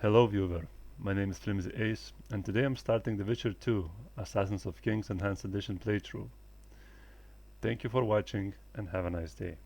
Hello viewer, my name is Flimsy Ace, and today I'm starting The Witcher 2 Assassins of Kings Enhanced Edition playthrough. Thank you for watching and have a nice day.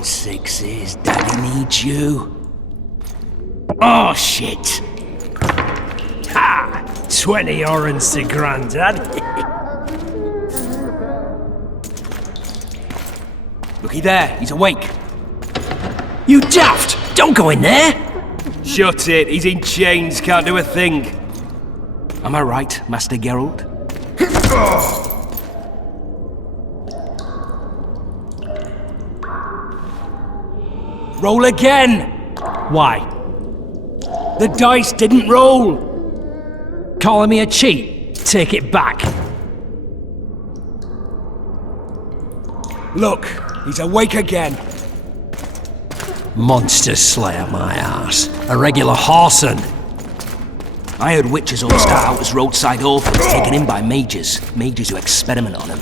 Sixes, Daddy needs you. Oh shit! Ha! 20 orange to Grandad. Looky there, he's awake. You daft! Don't go in there! Shut it, he's in chains, can't do a thing. Am I right, Master Geralt? Roll again! Why? The dice didn't roll! Calling me a cheat? Take it back. Look, he's awake again. Monster slayer, my ass. A regular horson. I heard witches all start out as roadside orphans taken in by mages. Mages who experiment on them.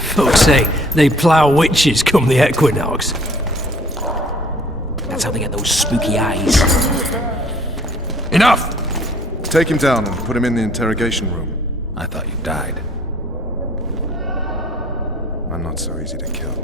Folks say they plough witches come the equinox. That's how they get those spooky eyes. Enough! Take him down and put him in the interrogation room. I thought you died. I'm not so easy to kill.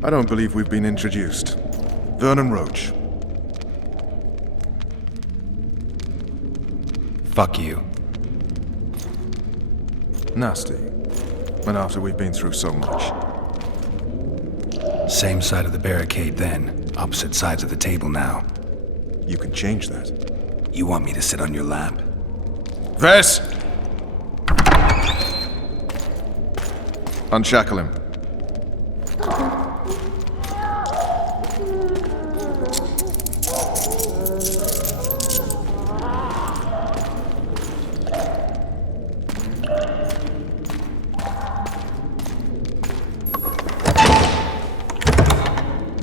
I don't believe we've been introduced. Vernon Roach. Fuck you. Nasty. When after we've been through so much. Same side of the barricade then, opposite sides of the table now. You can change that. You want me to sit on your lap? Ves! Unshackle him.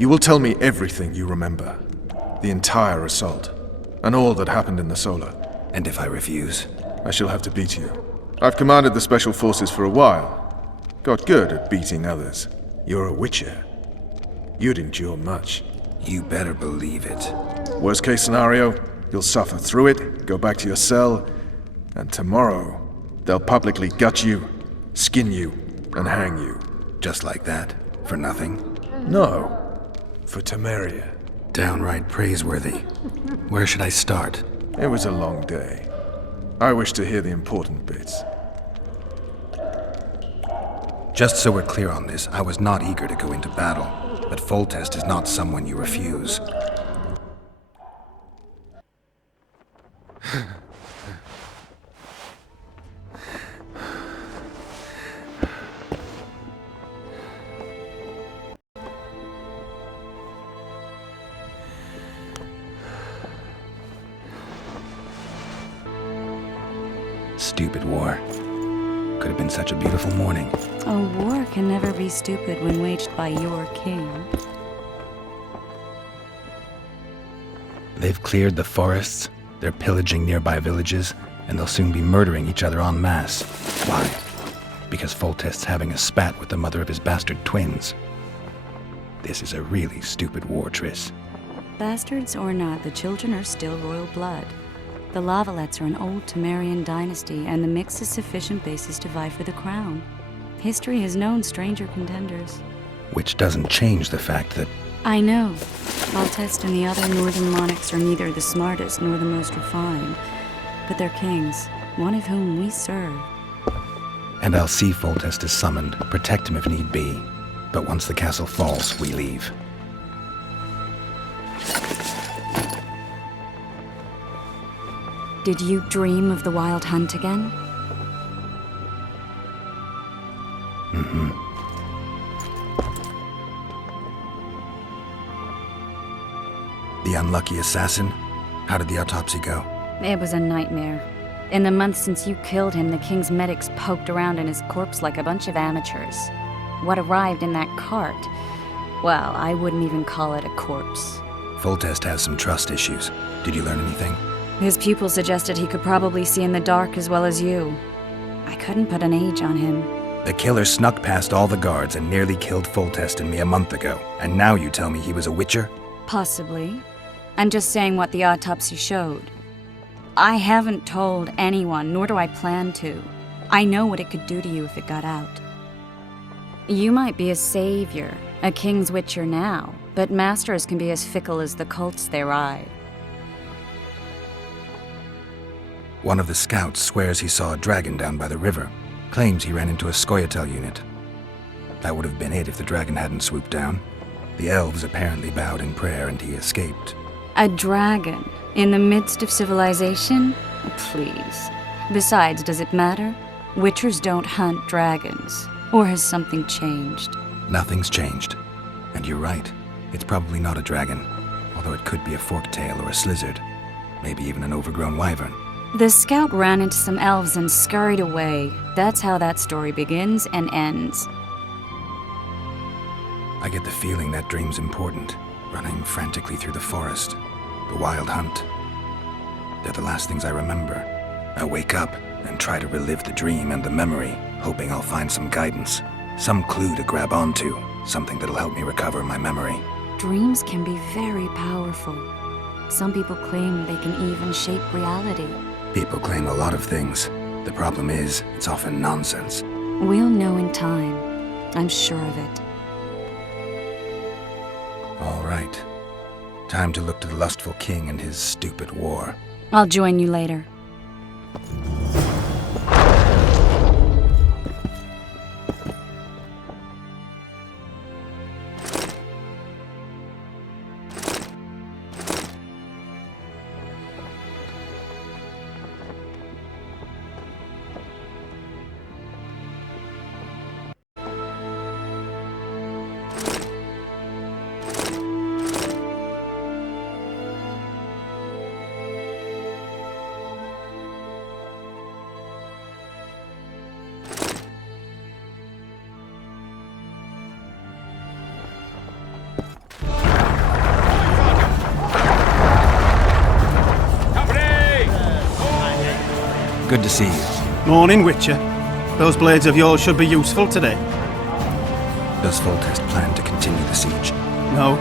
You will tell me everything you remember. The entire assault. And all that happened in the Solar. And if I refuse? I shall have to beat you. I've commanded the Special Forces for a while. Got good at beating others. You're a Witcher. You'd endure much. You better believe it. Worst case scenario, you'll suffer through it, go back to your cell, and tomorrow, they'll publicly gut you, skin you, and hang you. Just like that? For nothing? No. For Temerian. Downright praiseworthy. Where should I start? It was a long day. I wish to hear the important bits. Just so we're clear on this, I was not eager to go into battle, but Foltest is not someone you refuse. Stupid war. Could have been such a beautiful morning. A war can never be stupid when waged by your king. They've cleared the forests, they're pillaging nearby villages, and they'll soon be murdering each other en masse. Why? Because Foltest's having a spat with the mother of his bastard twins. This is a really stupid war, Triss. Bastards or not, the children are still royal blood. The La Valettes are an old Temerian dynasty, and the mix is sufficient basis to vie for the crown. History has known stranger contenders. Which doesn't change the fact that... I know. Foltest and the other northern monarchs are neither the smartest nor the most refined, but they're kings, one of whom we serve. And I'll see Foltest is summoned, protect him if need be. But once the castle falls, we leave. Did you dream of the wild hunt again? Mm-hmm. The unlucky assassin? How did the autopsy go? It was a nightmare. In the months since you killed him, the king's medics poked around in his corpse like a bunch of amateurs. What arrived in that cart? Well, I wouldn't even call it a corpse. Foltest has some trust issues. Did you learn anything? His pupil suggested he could probably see in the dark as well as you. I couldn't put an age on him. The killer snuck past all the guards and nearly killed Foltest and me a month ago. And now you tell me he was a Witcher? Possibly. I'm just saying what the autopsy showed. I haven't told anyone, nor do I plan to. I know what it could do to you if it got out. You might be a savior, a king's Witcher now, but masters can be as fickle as the cults they ride. One of the scouts swears he saw a dragon down by the river. Claims he ran into a Scoia'tael unit. That would have been it if the dragon hadn't swooped down. The elves apparently bowed in prayer and he escaped. A dragon? In the midst of civilization? Please. Besides, does it matter? Witchers don't hunt dragons. Or has something changed? Nothing's changed. And you're right. It's probably not a dragon. Although it could be a forktail or a slizzard. Maybe even an overgrown wyvern. The scout ran into some elves and scurried away. That's how that story begins and ends. I get the feeling that dream's important. Running frantically through the forest. The wild hunt. They're the last things I remember. I wake up and try to relive the dream and the memory, hoping I'll find some guidance. Some clue to grab onto. Something that'll help me recover my memory. Dreams can be very powerful. Some people claim they can even shape reality. People claim a lot of things. The problem is, it's often nonsense. We'll know in time. I'm sure of it. All right. Time to look to the lustful king and his stupid war. I'll join you later. Good to see you. Morning, Witcher. Those blades of yours should be useful today. Does Foltest plan to continue the siege? No,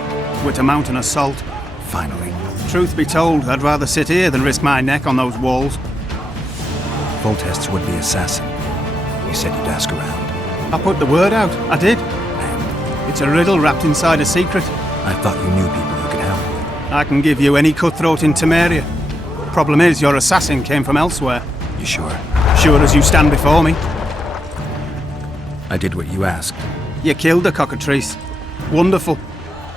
we're to mount an assault. Finally. Truth be told, I'd rather sit here than risk my neck on those walls. Foltest's would-be assassin. You said you'd ask around. I put the word out. I did. And It's a riddle wrapped inside a secret. I thought you knew people who could help. I can give you any cutthroat in Temeria. Problem is, your assassin came from elsewhere. You sure? Sure as you stand before me. I did what you asked. You killed the cockatrice. Wonderful.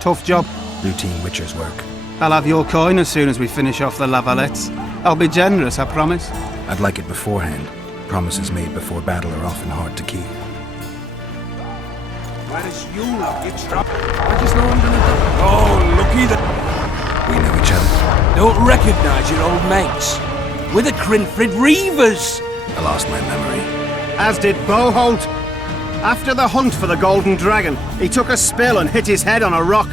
Tough job. Routine Witcher's work. I'll have your coin as soon as we finish off the La Valettes. I'll be generous, I promise. I'd like it beforehand. Promises made before battle are often hard to keep. Why does you lot get trapped? I just know I'm gonna do. Oh, looky that. We know each other. Don't recognize your old mates. We're the Crinfrid Reavers. I lost my memory. As did Boholt. After the hunt for the Golden Dragon, he took a spill and hit his head on a rock.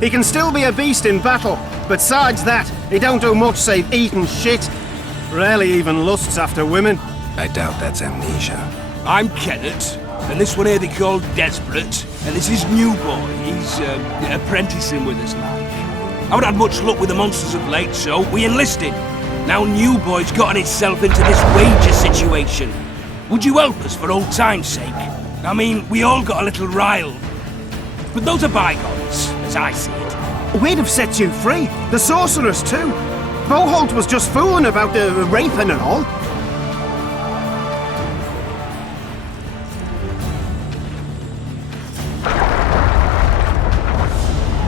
He can still be a beast in battle, but besides that, he don't do much save eat and shit. Rarely even lusts after women. I doubt that's amnesia. I'm Kenneth, and this one here they call Desperate, and this is New Boy. He's apprenticing with us, like. I haven't had much luck with the monsters of late, so we enlisted. Now New Boy's gotten himself into this wager situation. Would you help us for old time's sake? I mean, we all got a little riled. But those are bygones, as I see it. We'd have set you free. The sorceress too. Boholt was just fooling about the raping and all.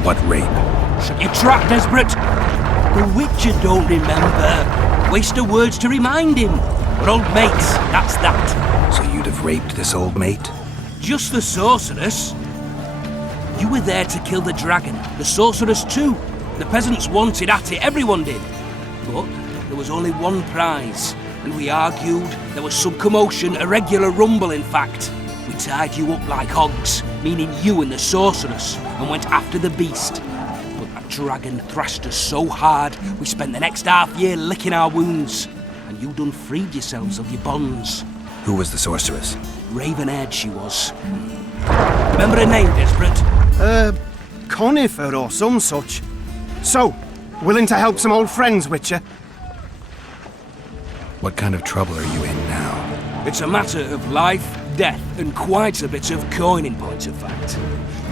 What rape? Shut your trap, Desperate! The Witcher don't remember. Waste of words to remind him. We're old mates, that's that. So you'd have raped this old mate? Just the sorceress. You were there to kill the dragon, the sorceress too. The peasants wanted at it, everyone did. But there was only one prize, and we argued. There was some commotion, a regular rumble in fact. We tied you up like hogs, meaning you and the sorceress, and went after the beast. But that dragon thrashed us so hard, we spent the next half year licking our wounds. And you done freed yourselves of your bonds. Who was the sorceress? Raven-haired she was. Remember her name, Desperate? Conifer or some such. So, willing to help some old friends, Witcher? What kind of trouble are you in now? It's a matter of life, death, and quite a bit of coin in point of fact.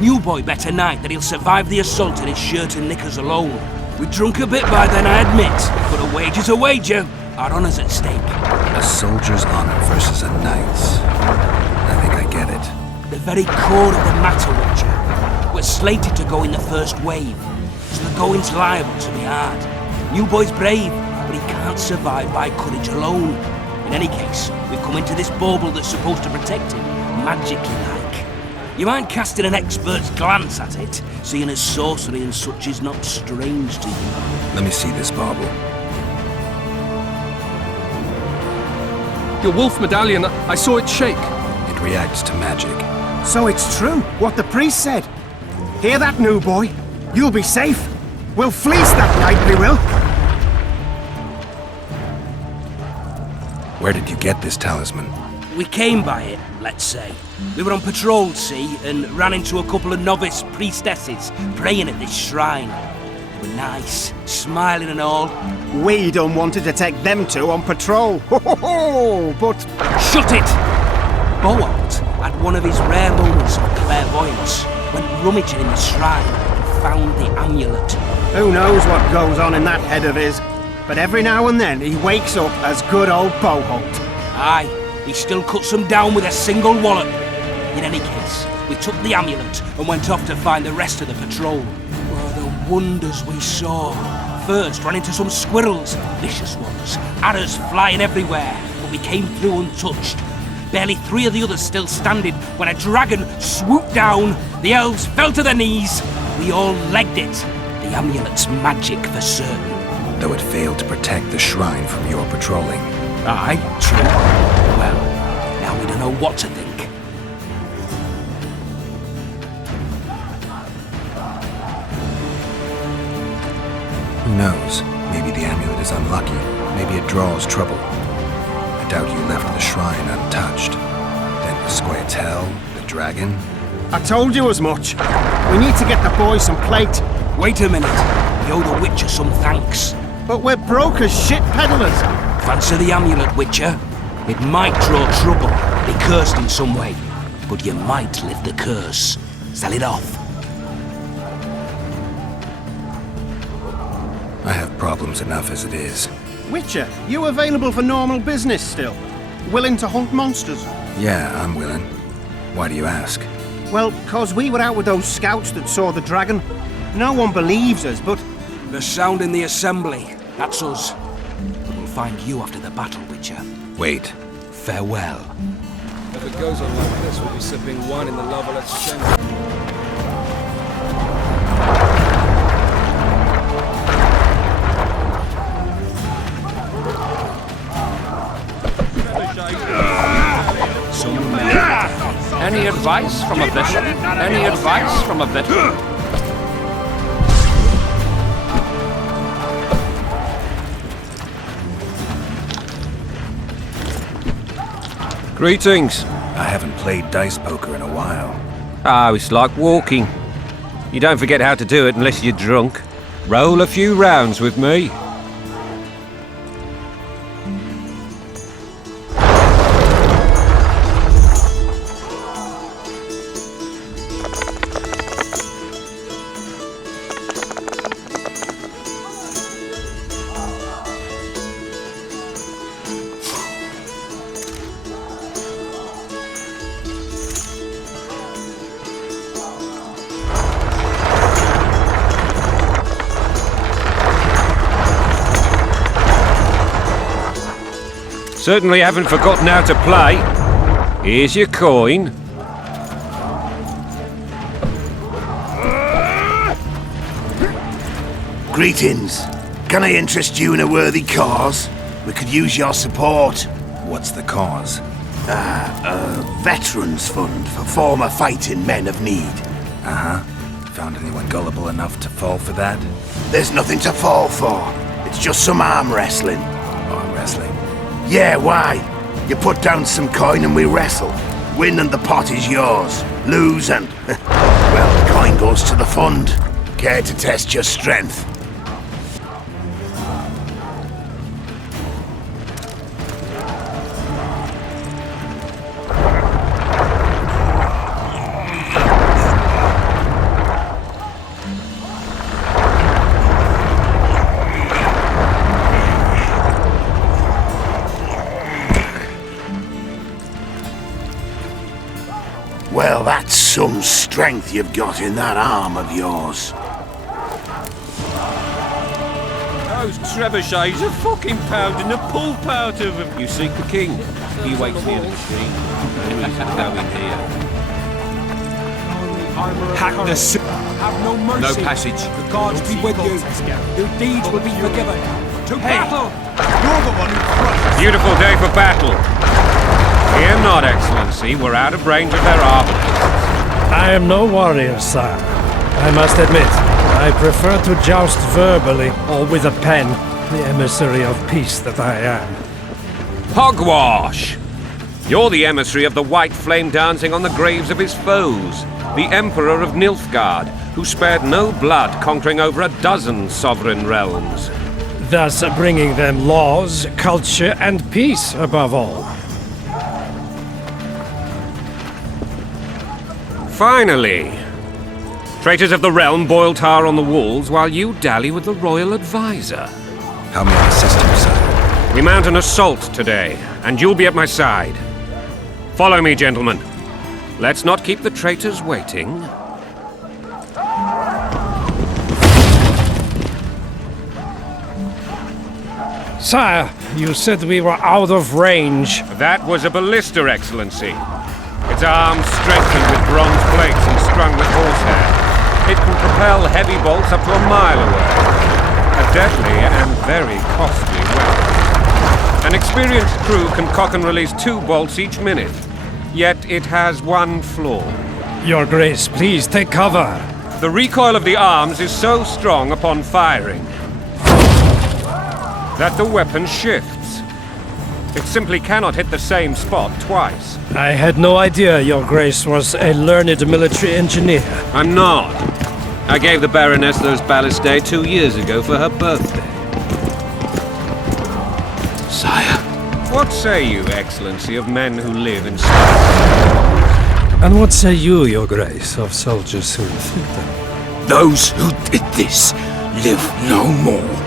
New Boy bet tonight that he'll survive the assault in his shirt and knickers alone. We drunk a bit by then, I admit, but a wager's a wager. Our honour's at stake. A soldier's honor versus a knight's. I think I get it. The very core of the matter, Witcher. We're slated to go in the first wave, so the going's liable to be hard. New Boy's brave, but he can't survive by courage alone. In any case, we've come into this bauble that's supposed to protect him, magically like. You mind casting an expert's glance at it, seeing as sorcery and such is not strange to you? Let me see this bauble. Your wolf medallion, I saw it shake. It reacts to magic. So it's true, what the priest said. Hear that, New Boy? You'll be safe. We'll fleece that night, we will. Where did you get this talisman? We came by it, let's say. We were on patrol, see, and ran into a couple of novice priestesses praying at this shrine. They were nice, smiling and all. We don't wanted to take them two on patrol. Ho ho ho! But Shut it! Boholt had one of his rare moments of clairvoyance, went rummaging in the shrine and found the amulet. who knows what goes on in that head of his? But every now and then he wakes up as good old Boholt. Aye, he still cuts them down with a single wallet. In any case, we took the amulet and went off to find the rest of the patrol. Oh, the wonders we saw. First, ran into some squirrels, vicious ones, arrows flying everywhere, but we came through untouched. Barely 3 of the others still standing when a dragon swooped down. The elves fell to their knees. We all legged it. The amulet's magic for certain. Though it failed to protect the shrine from your patrolling. Aye, true. Well, now we don't know what to think. Who knows? Maybe the amulet is unlucky. Maybe it draws trouble. doubt you left the shrine untouched. Then the Squirtel, the dragon. I told you as much. We need to get the boy some plate. Wait a minute. We owe the Witcher some thanks. But we're broke as shit peddlers. Fancy the amulet, Witcher? It might draw trouble, be cursed in some way. But you might lift the curse. Sell it off. I have problems enough as it is. Witcher, you available for normal business still? Willing to hunt monsters? Yeah, I'm willing. Why do you ask? Well, 'cause we were out with those scouts that saw the dragon. No one believes us, but... The sound in the assembly. That's us. We'll find you after the battle, Witcher. Wait. Farewell. If it goes on like this, we'll be sipping wine in the La Valette's chamber. Any advice from a veteran? Any advice from a veteran? Greetings. I haven't played dice poker in a while. Ah, it's like walking. You don't forget how to do it unless you're drunk. Roll a few rounds with me. Certainly haven't forgotten how to play. Here's your coin. Greetings. Can I interest you in a worthy cause? We could use your support. What's the cause? A veterans fund for former fighting men of need. Uh-huh. Found anyone gullible enough to fall for that? There's nothing to fall for. It's just some arm wrestling. Arm wrestling? Yeah, why? You put down some coin and we wrestle. Win and the pot is yours. Lose and... well, the coin goes to the fund. Care to test your strength? Well, that's some strength you've got in that arm of yours. Those trebuchets are fucking pounding the pulp out of him. You seek the king. He waits near the machine. No reason to go in here. Hack the suit. Have no mercy. No passage. The gods be with you. Your deeds will be forgiven. To battle! You're the one who crushed. Beautiful day for battle. Fear not, Excellency. We're out of range of their arbalets. I am no warrior, sire. I must admit, I prefer to joust verbally or with a pen, the emissary of peace that I am. Hogwash! You're the emissary of the white flame dancing on the graves of his foes, the Emperor of Nilfgaard, who spared no blood conquering over a dozen sovereign realms. Thus bringing them laws, culture, and peace above all. Finally! Traitors of the realm boil tar on the walls while you dally with the royal advisor. How may I assist you, sire? We mount an assault today, and you'll be at my side. Follow me, gentlemen. Let's not keep the traitors waiting. Sire, you said we were out of range. That was a ballista, Excellency. Its arms strengthened with bronze plates and strung with horsehair. It can propel heavy bolts up to a mile away. A deadly and very costly weapon. An experienced crew can cock and release 2 bolts each minute. Yet it has one flaw. Your Grace, please take cover. The recoil of the arms is so strong upon firing that the weapon shifts. It simply cannot hit the same spot twice. I had no idea Your Grace was a learned military engineer. I'm not. I gave the Baroness those ballistae 2 years ago for her birthday. Sire. What say you, Excellency, of men who live in stars? And what say you, Your Grace, of soldiers who inflict them? Those who did this live no more.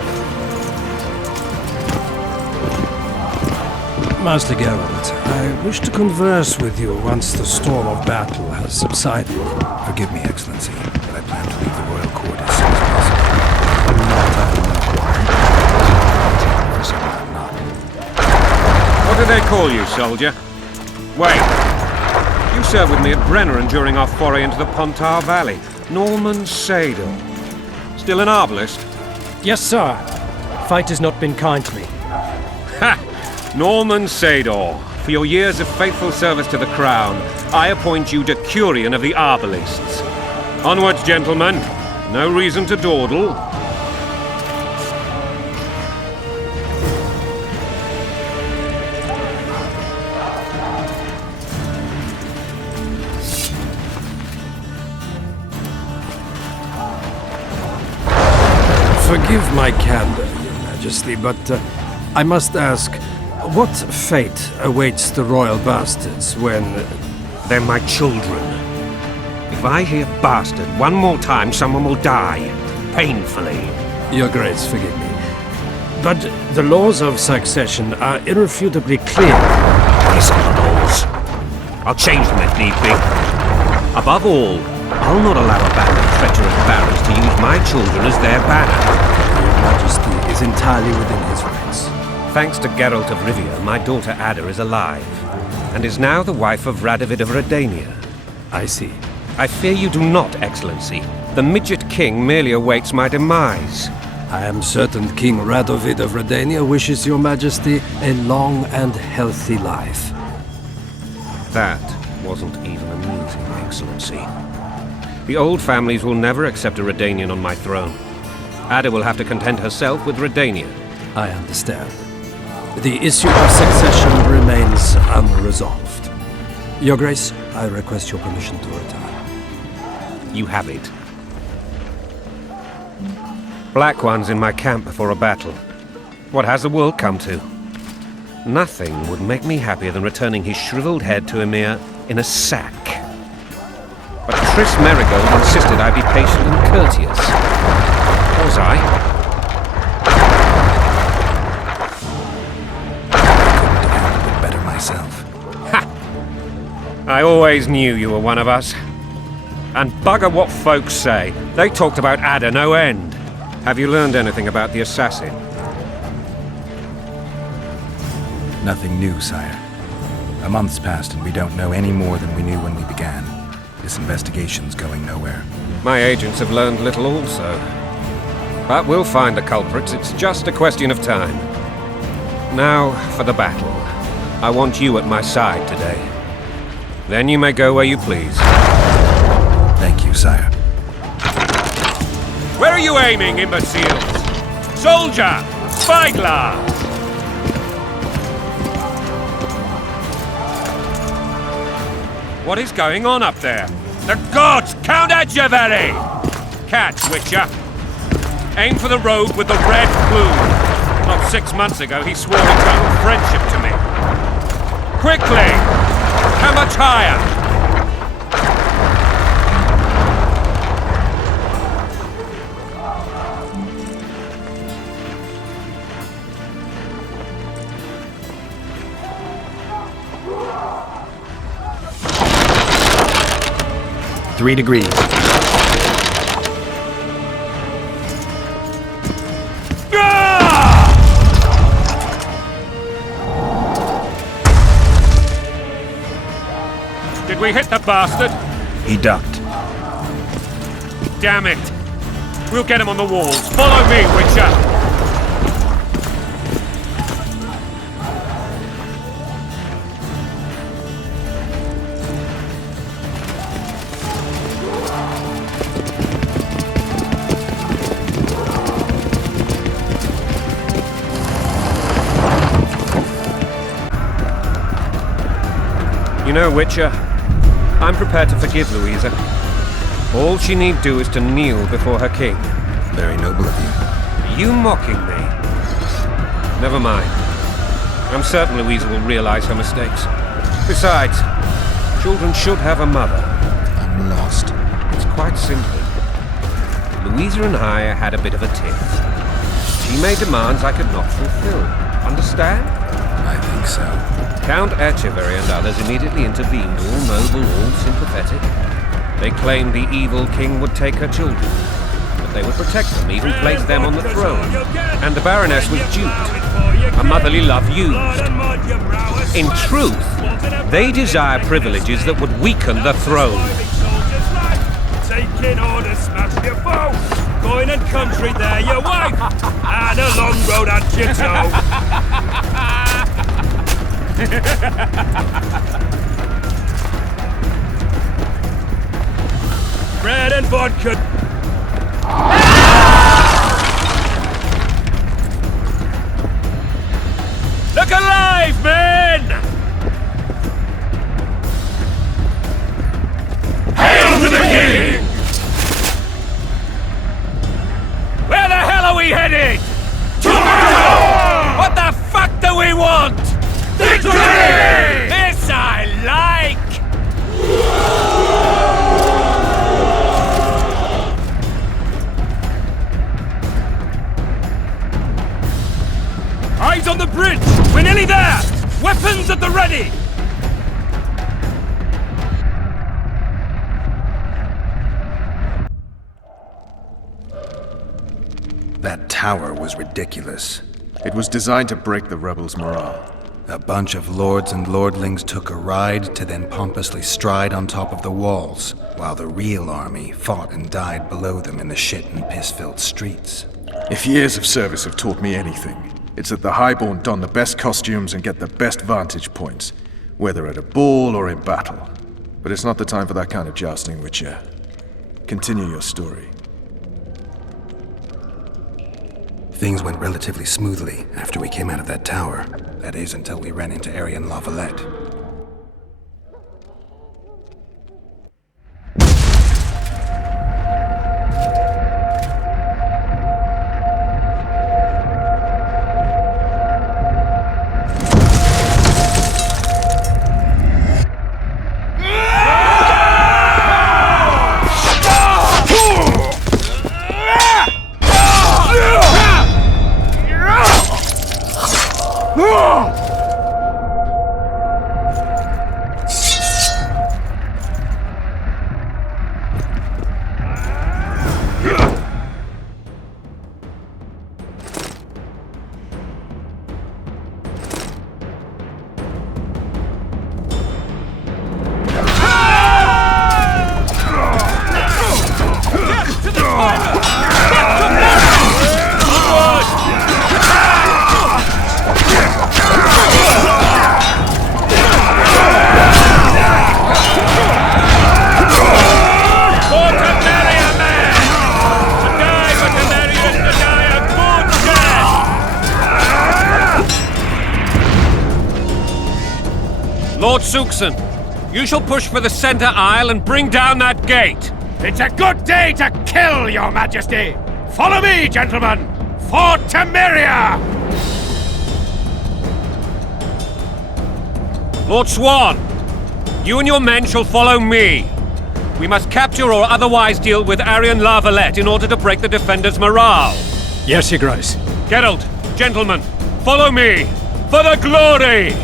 Master Geralt, I wish to converse with you once the storm of battle has subsided. Forgive me, Excellency, but I plan to leave the royal court as soon as possible. What do they call you, soldier? Wait. You served with me at Brenneran during our foray into the Pontar Valley. Norman Sador. Still an arbalist? Yes, sir. Fight has not been kind to me. Ha! Norman Sador, for your years of faithful service to the Crown, I appoint you Decurion of the Arbalists. Onwards, gentlemen. No reason to dawdle. Forgive my candor, Your Majesty, but I must ask, what fate awaits the royal bastards when... They're my children. If I hear bastard one more time, someone will die. Painfully. Your Grace, forgive me. But the laws of succession are irrefutably clear. These are the laws. I'll change them if need be. Above all, I'll not allow a band of treacherous barons to use my children as their banner. Your Majesty is entirely within his rights. Thanks to Geralt of Rivia, my daughter Ada is alive, and is now the wife of Radovid of Redania. I see. I fear you do not, Excellency. The Midget King merely awaits my demise. I am certain King Radovid of Redania wishes Your Majesty a long and healthy life. That wasn't even amusing, Excellency. The old families will never accept a Redanian on my throne. Ada will have to content herself with Redania. I understand. The issue of succession remains unresolved. Your Grace, I request your permission to retire. You have it. Black One's in my camp before a battle. What has the world come to? Nothing would make me happier than returning his shriveled head to Emir in a sack. But Triss Merigold insisted I be patient and courteous. Was I? Myself. Ha! I always knew you were one of us. And bugger what folks say. They talked about Ada no end. Have you learned anything about the assassin? Nothing new, sire. A month's passed and we don't know any more than we knew when we began. This investigation's going nowhere. My agents have learned little also. But we'll find the culprits. It's just a question of time. Now for the battle. I want you at my side today. Then you may go where you please. Thank you, sire. Where are you aiming, imbeciles? Soldier! Spyglass! What is going on up there? The gods! Count Adjavelli! Catch, Witcher! Aim for the rogue with the red plume. Not 6 months ago, he swore eternal friendship to me. Quickly! How much higher? Three degrees. Did we hit the bastard? He ducked. Damn it! We'll get him on the walls. Follow me, Witcher! You know, Witcher, I'm prepared to forgive Louisa. All she need do is to kneel before her king. Very noble of you. Are you mocking me? Never mind. I'm certain Louisa will realize her mistakes. Besides, children should have a mother. I'm lost. It's quite simple. Louisa and I had a bit of a tiff. She made demands I could not fulfill. Understand? I think so. Count Echeverry and others immediately intervened, all noble, all sympathetic. They claimed the evil king would take her children, but they would protect them, even place them on the throne. And the Baroness was duped, her motherly love used. In truth, they desire privileges that would weaken the throne. Taking orders, smash your foe. Going and country there, your wife. And a long road at your toe. Bread and vodka. Look alive, men! Hail to the king! Where the hell are we headed? What the fuck do we want? Victory! This I like! Eyes on the bridge! We're nearly there! Weapons at the ready! That tower was ridiculous. It was designed to break the rebels' morale. A bunch of lords and lordlings took a ride to then pompously stride on top of the walls, while the real army fought and died below them in the shit and piss-filled streets. If years of service have taught me anything, it's that the Highborn don the best costumes and get the best vantage points, whether at a ball or in battle. But it's not the time for that kind of jousting, Witcher. Continue your story. Things went relatively smoothly after we came out of that tower. That is, until we ran into Aryan La Valett. Lord Suxon, you shall push for the center aisle and bring down that gate. It's a good day to kill, your majesty! Follow me, gentlemen! For Temeria! Lord Swan, you and your men shall follow me. We must capture or otherwise deal with Aryan La Valett in order to break the defenders' morale. Yes, Your Grace. Geralt, gentlemen, follow me! For the glory!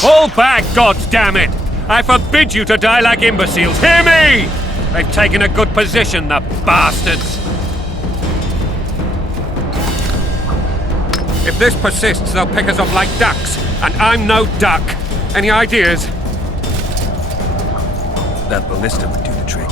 Fall back, goddammit! I forbid you to die like imbeciles. Hear me! They've taken a good position, the bastards! If this persists, they'll pick us off like ducks, and I'm no duck. Any ideas? That ballista would do the trick.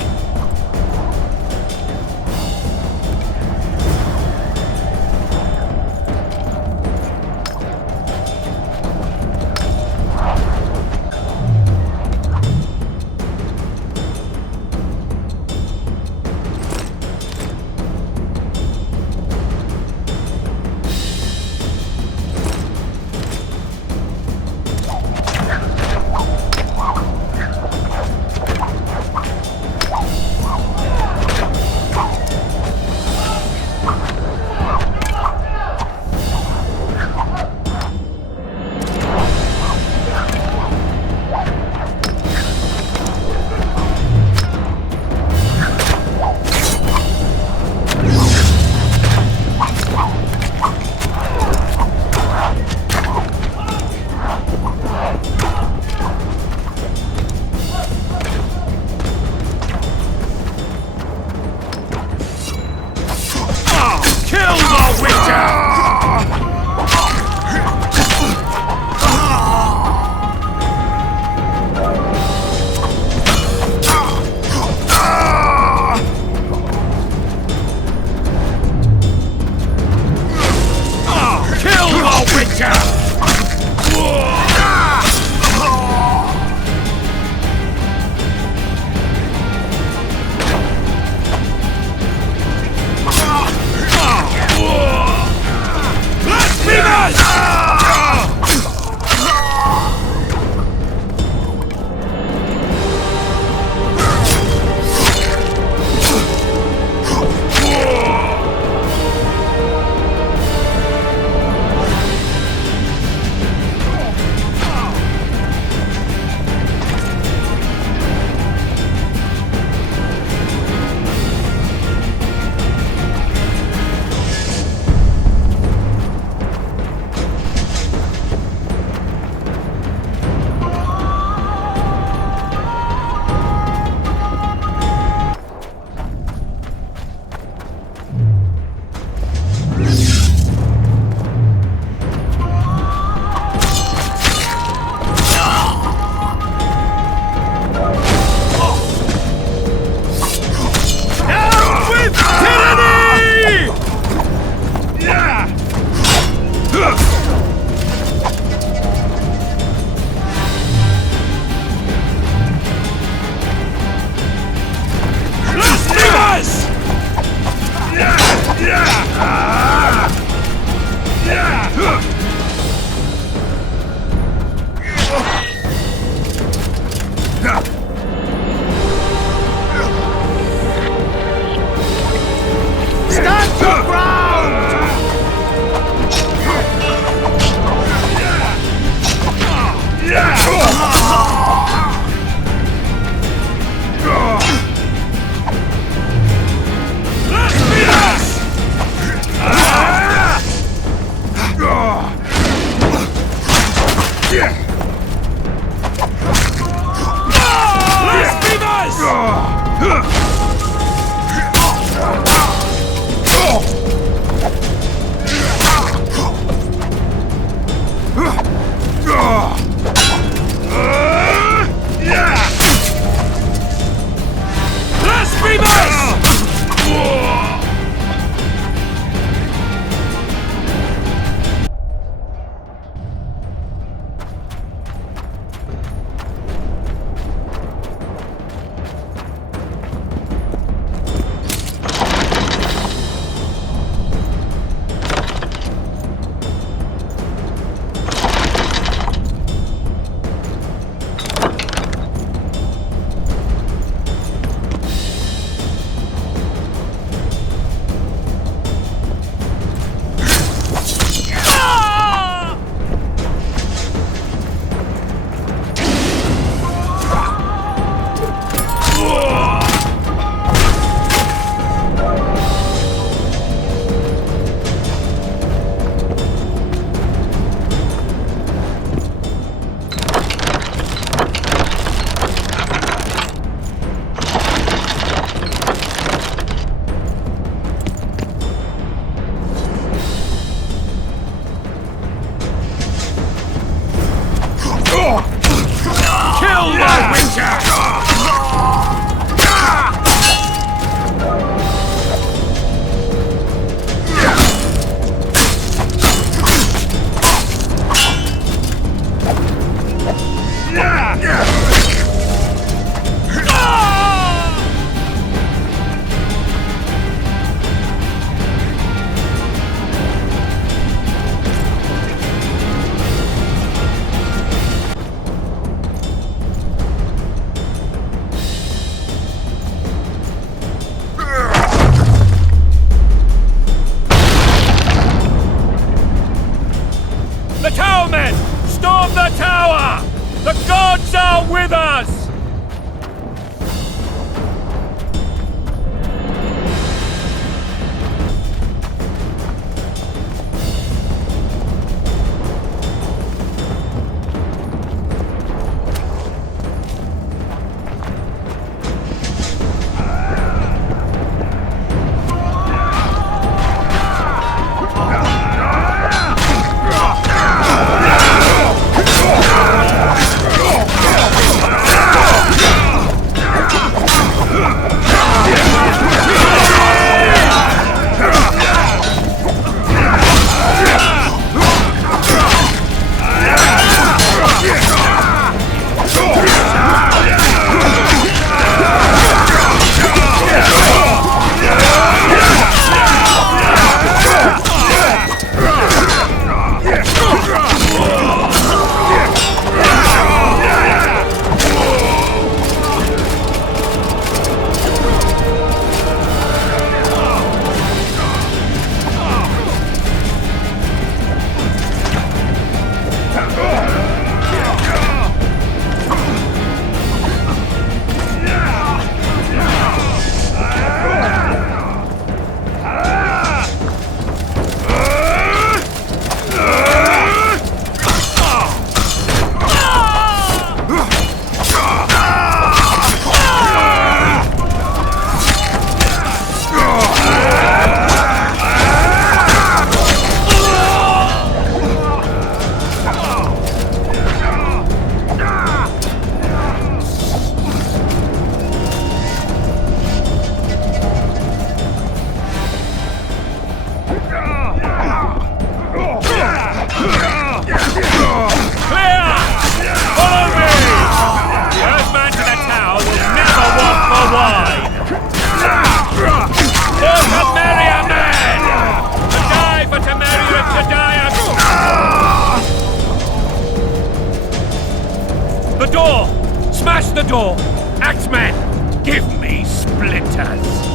splinters!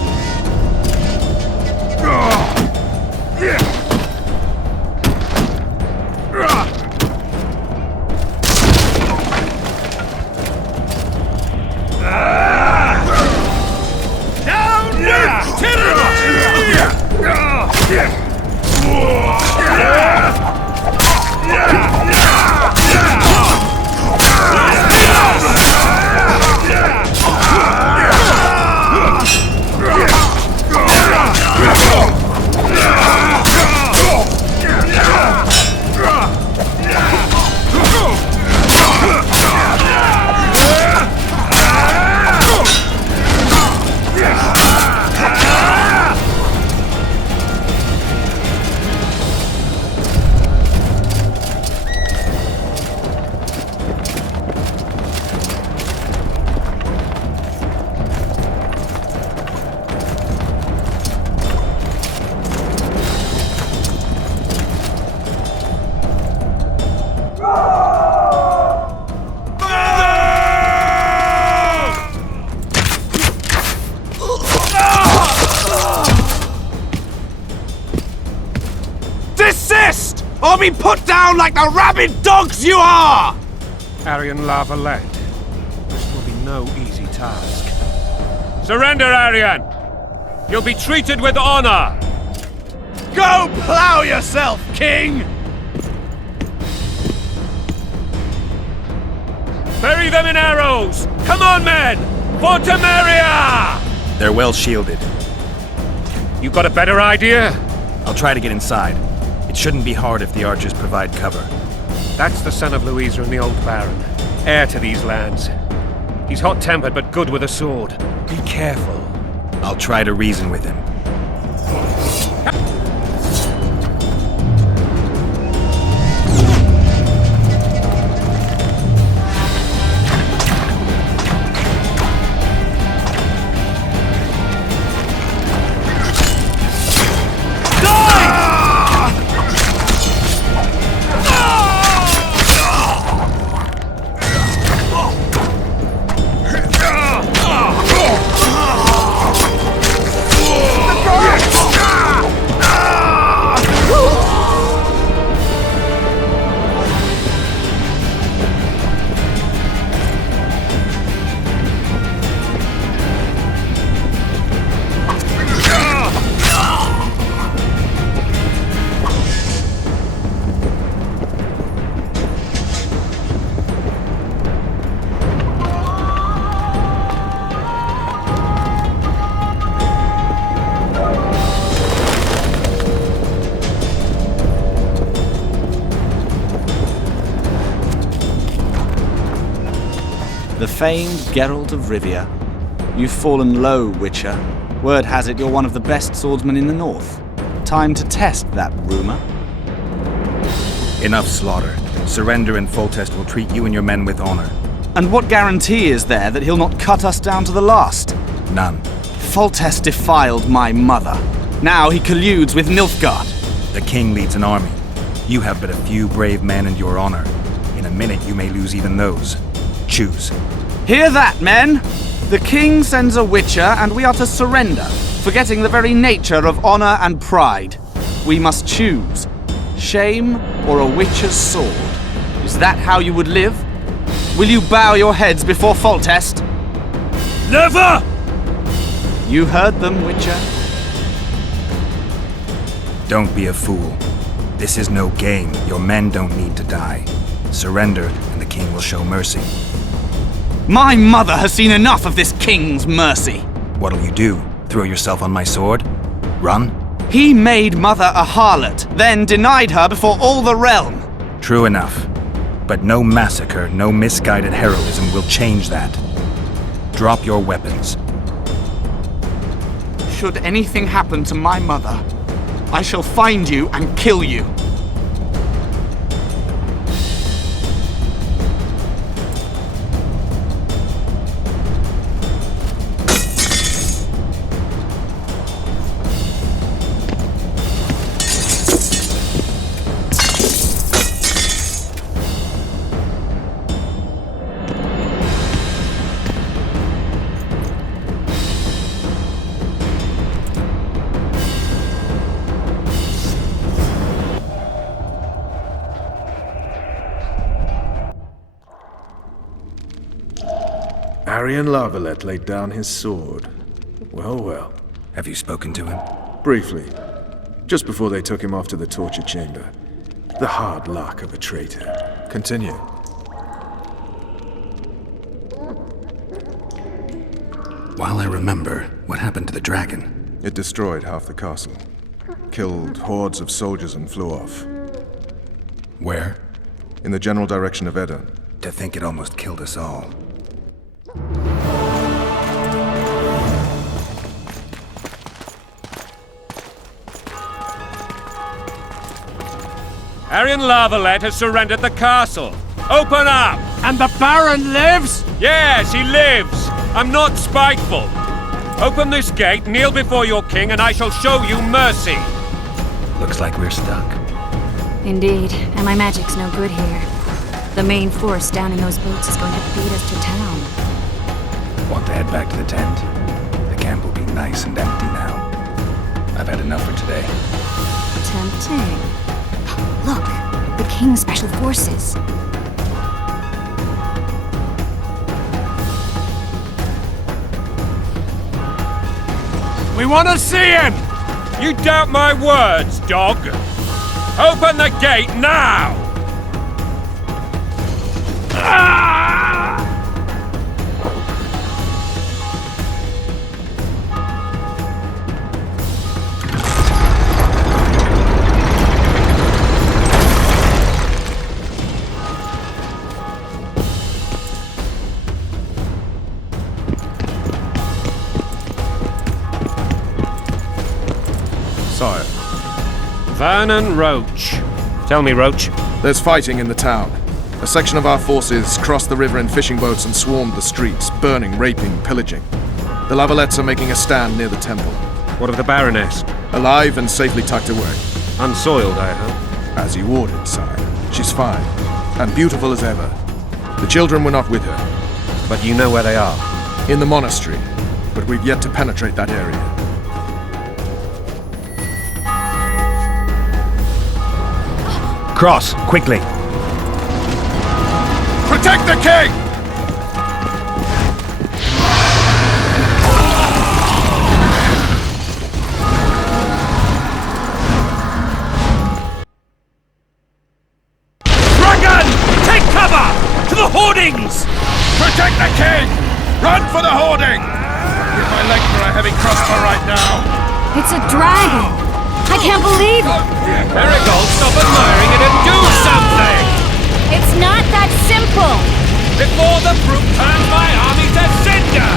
Desist! Or be put down like the rabid dogs you are! Aryan La Valett. This will be no easy task. Surrender, Aryan! You'll be treated with honor! Go plow yourself, King! Bury them in arrows! Come on, men! For Temeria! They're well shielded. You got a better idea? I'll try to get inside. It shouldn't be hard if the archers provide cover. That's the son of Louisa and the old Baron. Heir to these lands. He's hot-tempered but good with a sword. Be careful. I'll try to reason with him. The famed Geralt of Rivia. You've fallen low, Witcher. Word has it you're one of the best swordsmen in the north. Time to test that rumor. Enough slaughter. Surrender and Foltest will treat you and your men with honor. And what guarantee is there that he'll not cut us down to the last? None. Foltest defiled my mother. Now he colludes with Nilfgaard. The king leads an army. You have but a few brave men and your honor. In a minute you may lose even those. Choose. Hear that, men! The king sends a witcher, and we are to surrender, forgetting the very nature of honor and pride. We must choose. Shame or a witcher's sword. Is that how you would live? Will you bow your heads before Foltest? Never! You heard them, Witcher. Don't be a fool. This is no game. Your men don't need to die. Surrender, and the king will show mercy. My mother has seen enough of this king's mercy. What'll you do? Throw yourself on my sword? Run? He made mother a harlot, then denied her before all the realm. True enough. But no massacre, no misguided heroism will change that. Drop your weapons. Should anything happen to my mother, I shall find you and kill you. Aryan La Valett laid down his sword. Well, well. Have you spoken to him? Briefly. Just before they took him off to the torture chamber. The hard luck of a traitor. Continue. While I remember, what happened to the dragon? It destroyed half the castle. Killed hordes of soldiers and flew off. Where? In the general direction of Edda. To think it almost killed us all. Aryan La Valett has surrendered the castle. Open up! And the Baron lives? Yes, he lives. I'm not spiteful. Open this gate, kneel before your king, and I shall show you mercy. Looks like we're stuck. Indeed, and my magic's no good here. The main force down in those boats is going to beat us to town. Want to head back to the tent? The camp will be nice and empty now. I've had enough for today. Tempting. Look, the King's Special Forces. We want to see him! You doubt my words, dog? Open the gate now! Sire. Vernon Roach. Tell me, Roach. There's fighting in the town. A section of our forces crossed the river in fishing boats and swarmed the streets, burning, raping, pillaging. The La Valettes are making a stand near the temple. What of the Baroness? Alive and safely tucked away. Unsoiled, I hope. As you ordered, sire. She's fine. And beautiful as ever. The children were not with her. But you know where they are? In the monastery. But we've yet to penetrate that area. Cross, quickly. Protect the king! Dragon! Take cover! To the hoardings! Protect the king! Run for the hoarding! Give my leg for a heavy crossbow right now! It's a dragon! I can't believe it! Merigold, stop admiring it and do something! It's not that simple! Before the brute turns my army to cinder!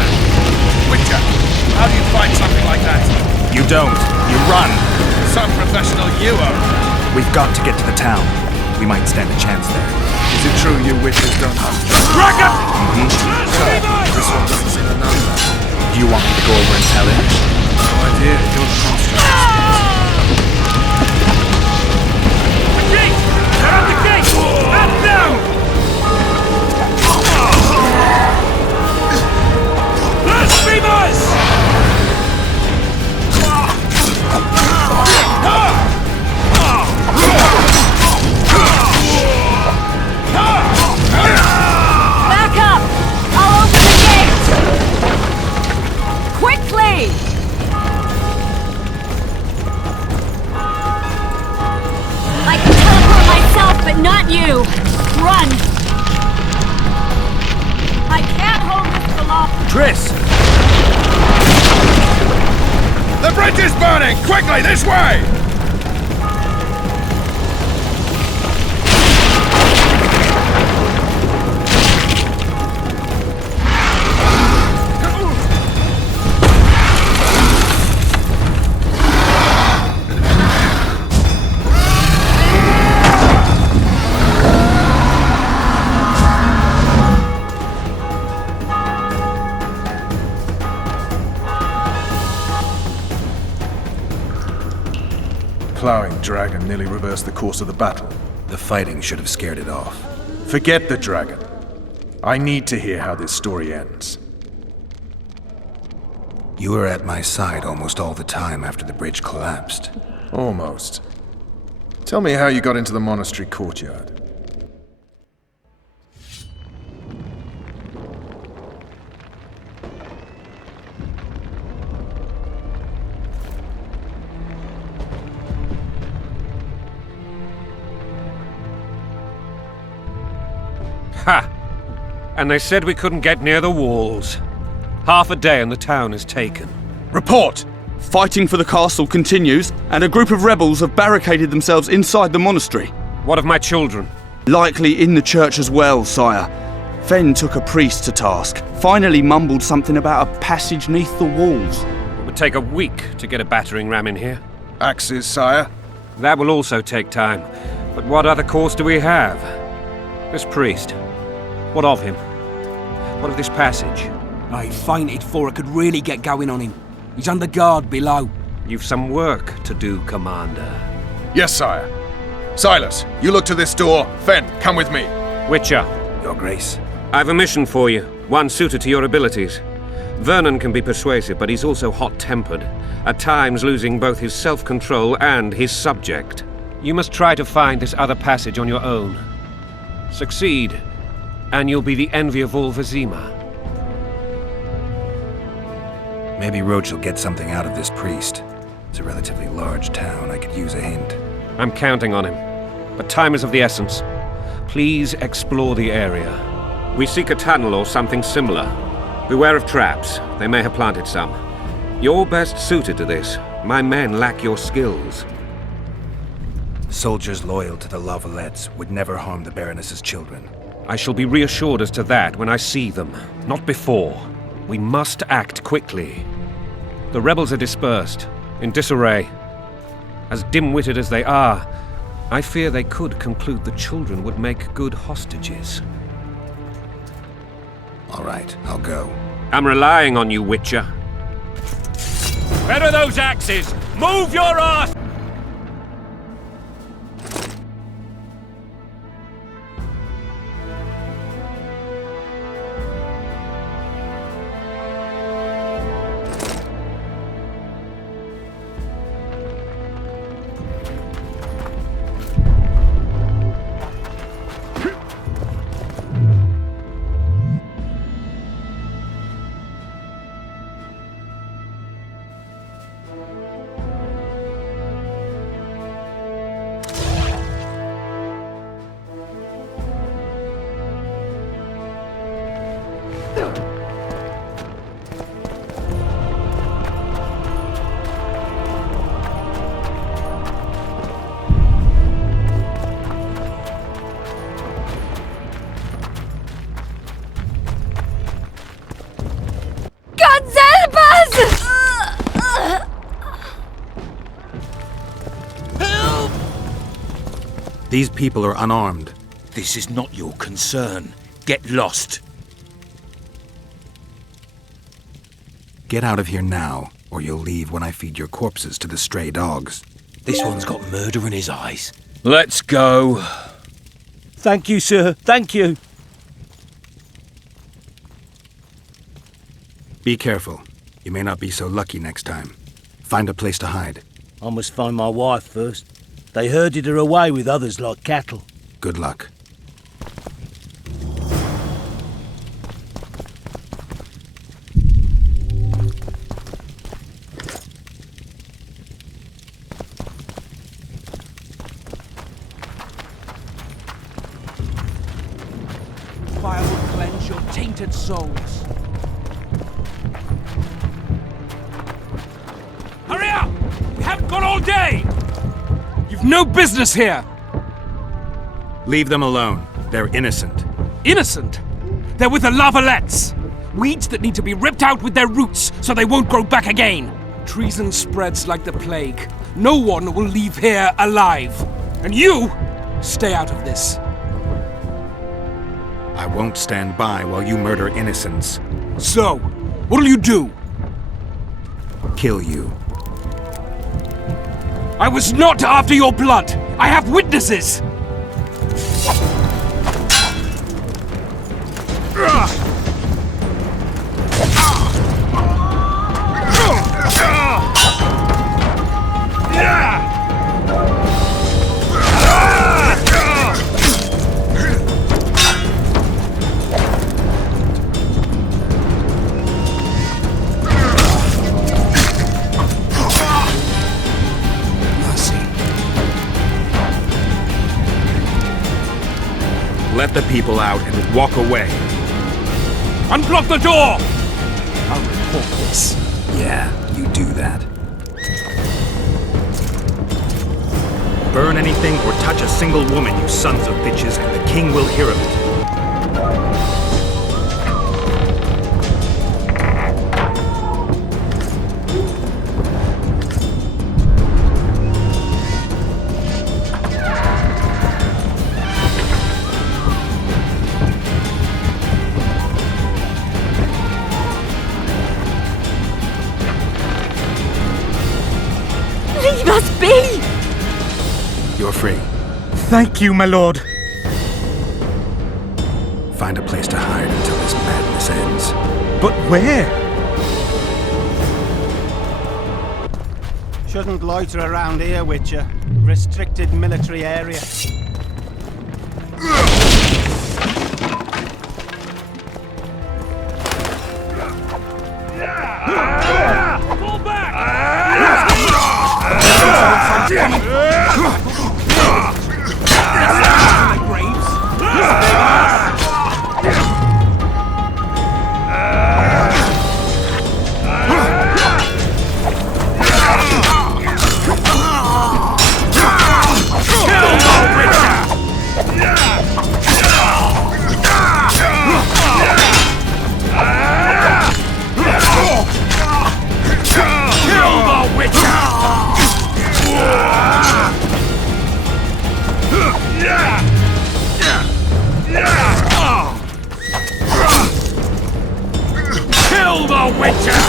Witcher, how do you fight something like that? You don't. You run. Some professional you are. We've got to get to the town. We might stand a chance there. Is it true you witches don't hunt? Dragon! This one doesn't seem to know that. Do you want me to go over and tell him? No idea. You're the master. Gate! They're at the gate! Not now! Blasphemers! Back up! I'll open the gate! Quickly! I can teleport myself, but not you! Run! I can't hold this for long. Triss! The bridge is burning! Quickly, this way! Plowing dragon nearly reversed the course of the battle. The fighting should have scared it off. Forget the dragon. I need to hear how this story ends. You were at my side almost all the time after the bridge collapsed. Almost. Tell me how you got into the monastery courtyard. Ha! And they said we couldn't get near the walls. Half a day and the town is taken. Report! Fighting for the castle continues, and a group of rebels have barricaded themselves inside the monastery. What of my children? Likely in the church as well, sire. Fen took a priest to task. Finally mumbled something about a passage neath the walls. It would take a week to get a battering ram in here. Axes, sire? That will also take time. But what other course do we have? This priest. What of him? What of this passage? I find it for I could really get going on him. He's under guard below. You've some work to do, Commander. Yes, sire. Silas, you look to this door. Fen, come with me. Witcher. Your Grace. I've a mission for you, one suited to your abilities. Vernon can be persuasive, but he's also hot-tempered, at times losing both his self-control and his subject. You must try to find this other passage on your own. Succeed, and you'll be the envy of all Vizima. Maybe Roach will get something out of this priest. It's a relatively large town. I could use a hint. I'm counting on him, but time is of the essence. Please explore the area. We seek a tunnel or something similar. Beware of traps. They may have planted some. You're best suited to this. My men lack your skills. Soldiers loyal to the La Valettes would never harm the Baroness's children. I shall be reassured as to that when I see them, not before. We must act quickly. The rebels are dispersed, in disarray. As dim-witted as they are, I fear they could conclude the children would make good hostages. All right, I'll go. I'm relying on you, Witcher. Where are those axes? Move your ass! These people are unarmed. This is not your concern. Get lost. Get out of here now, or you'll leave when I feed your corpses to the stray dogs. This one's got murder in his eyes. Let's go. Thank you, sir. Thank you. Be careful. You may not be so lucky next time. Find a place to hide. I must find my wife first. They herded her away with others like cattle. Good luck. Fire will cleanse your tainted souls. Hurry up! We haven't got all day! You've no business here! Leave them alone. They're innocent. Innocent? They're with the La Valettes! Weeds that need to be ripped out with their roots so they won't grow back again! Treason spreads like the plague. No one will leave here alive. And you, stay out of this. I won't stand by while you murder innocents. So, what'll you do? Kill you. I was not after your blood! I have witnesses! let the people out and walk away. Unblock the door! I'll report this. Yeah, you do that. Burn anything or touch a single woman, you sons of bitches, and the king will hear of it. Leave us be! You're free. Thank you, my lord. Find a place to hide until this madness ends. But where? Shouldn't loiter around here, Witcher. Restricted military area. Fall back! Kill the Witcher!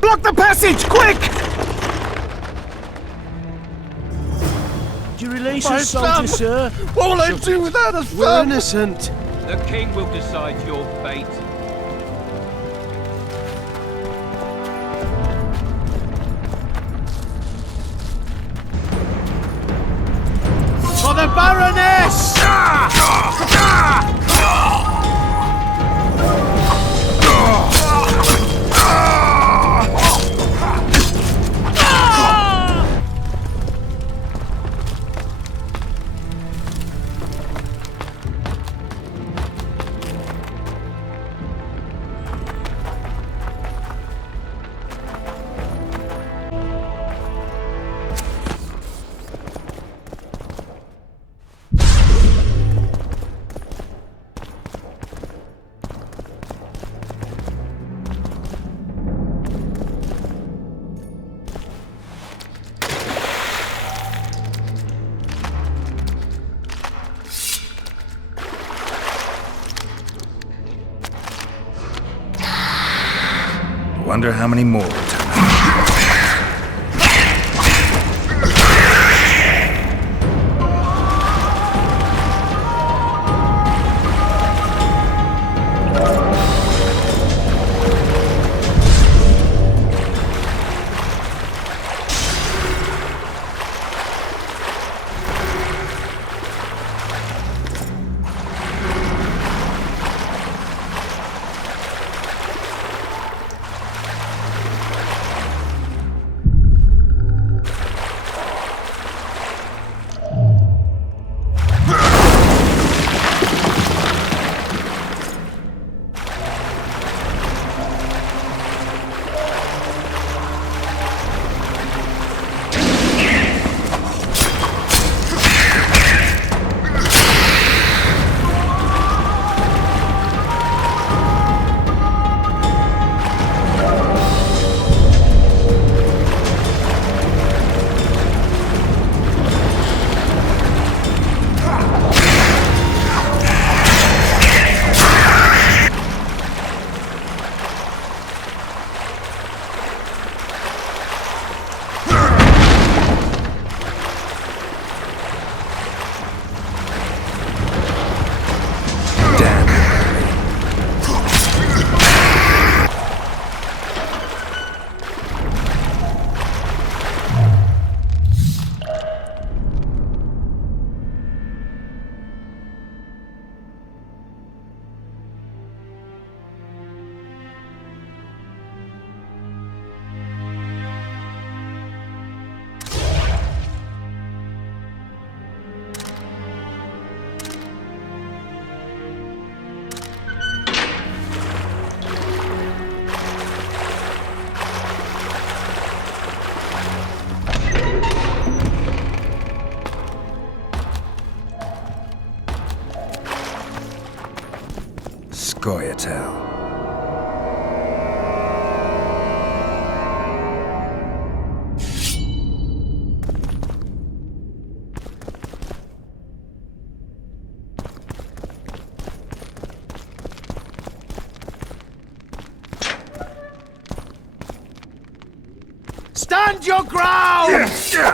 Block the passage, quick! Did you release My us, soldier, son! sir? What will I do without a son? We're innocent. The king will decide your fate. For the Baroness! Wonder how many more will turn up. Scoia'tael. Stand your ground! Stand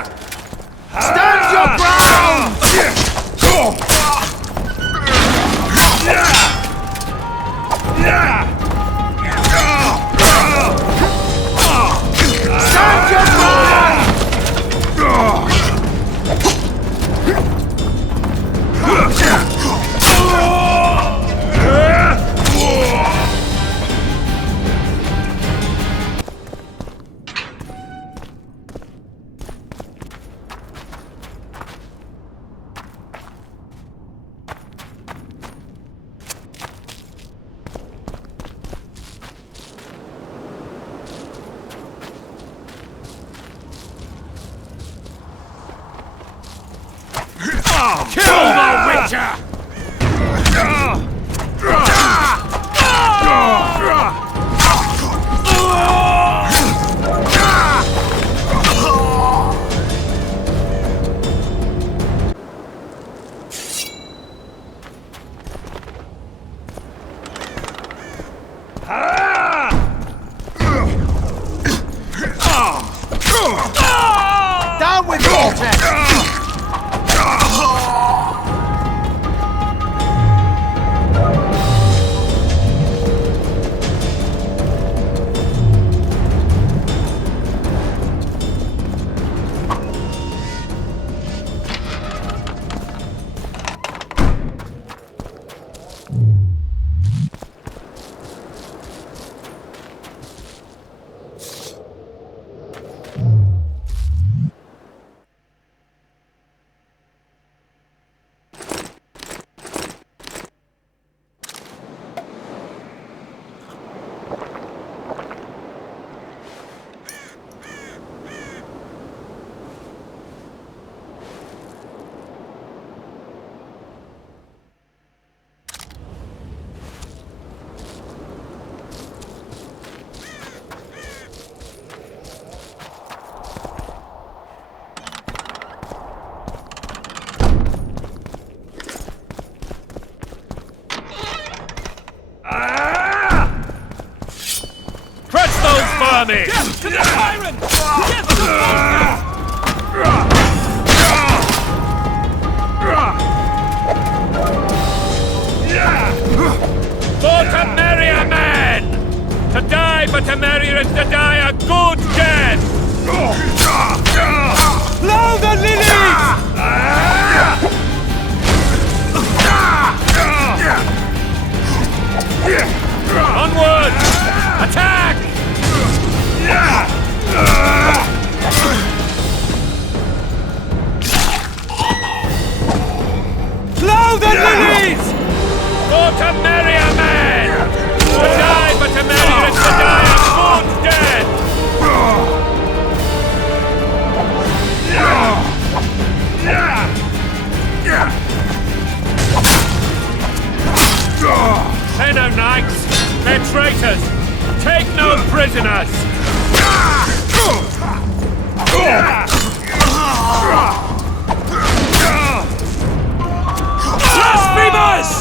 your ground! Stand your ground! Kill the Witcher! Down with Foltest! Me. Yes, to the tyrant! Yes, to For Temerian men! To die for Temerian is to die a good death! Blow the lilies! Onward! Attack! Blow the lilies! For Temerian men! To die for Temerian is to die a good death! They're no knights! They're traitors! Take no prisoners! Blasphemers!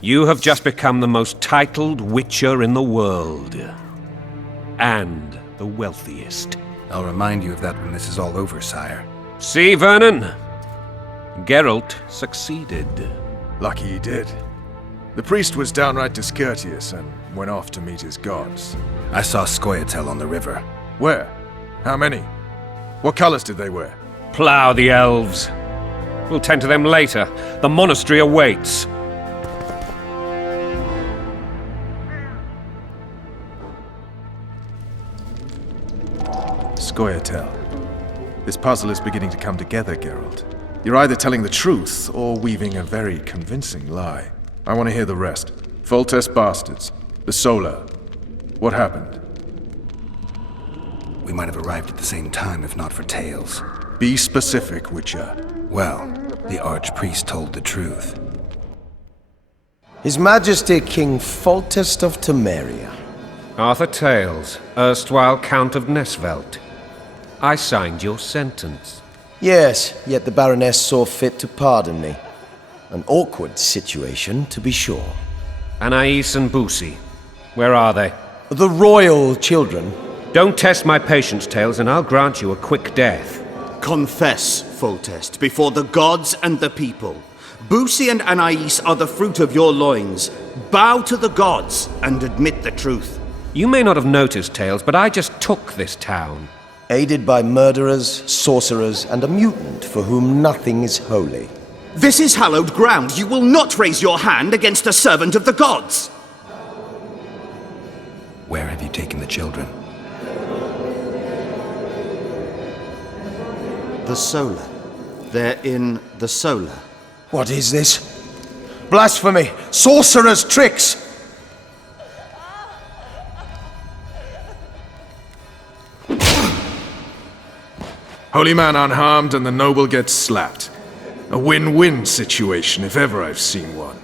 You have just become the most titled Witcher in the world. And the wealthiest. I'll remind you of that when this is all over, sire. See, Vernon? Geralt succeeded. Lucky he did. The priest was downright discourteous and went off to meet his gods. I saw Scoia'tael on the river. Where? How many? What colors did they wear? Plough the elves. We'll tend to them later. The monastery awaits. Scoia'tael. This puzzle is beginning to come together, Geralt. You're either telling the truth or weaving a very convincing lie. I want to hear the rest. Foltest bastards. The Solar. What happened? We might have arrived at the same time if not for tales. Be specific, Witcher. Well, the Archpriest told the truth. His Majesty King Foltest of Temeria. Arthur Tales, erstwhile Count of Nesvelt. I signed your sentence. Yes, yet the Baroness saw fit to pardon me. An awkward situation, to be sure. Anais and Boussy, where are they? The royal children. Don't test my patience, Tales, and I'll grant you a quick death. Confess, Foltest, before the gods and the people. Boussy and Anais are the fruit of your loins. Bow to the gods and admit the truth. You may not have noticed, Tales, but I just took this town. Aided by murderers, sorcerers, and a mutant for whom nothing is holy. This is hallowed ground. You will not raise your hand against a servant of the gods. Where have you taken the children? The Solar. They're in the Solar. What is this? Blasphemy! Sorcerer's tricks! Holy man unharmed and the noble gets slapped. A win-win situation, if ever I've seen one.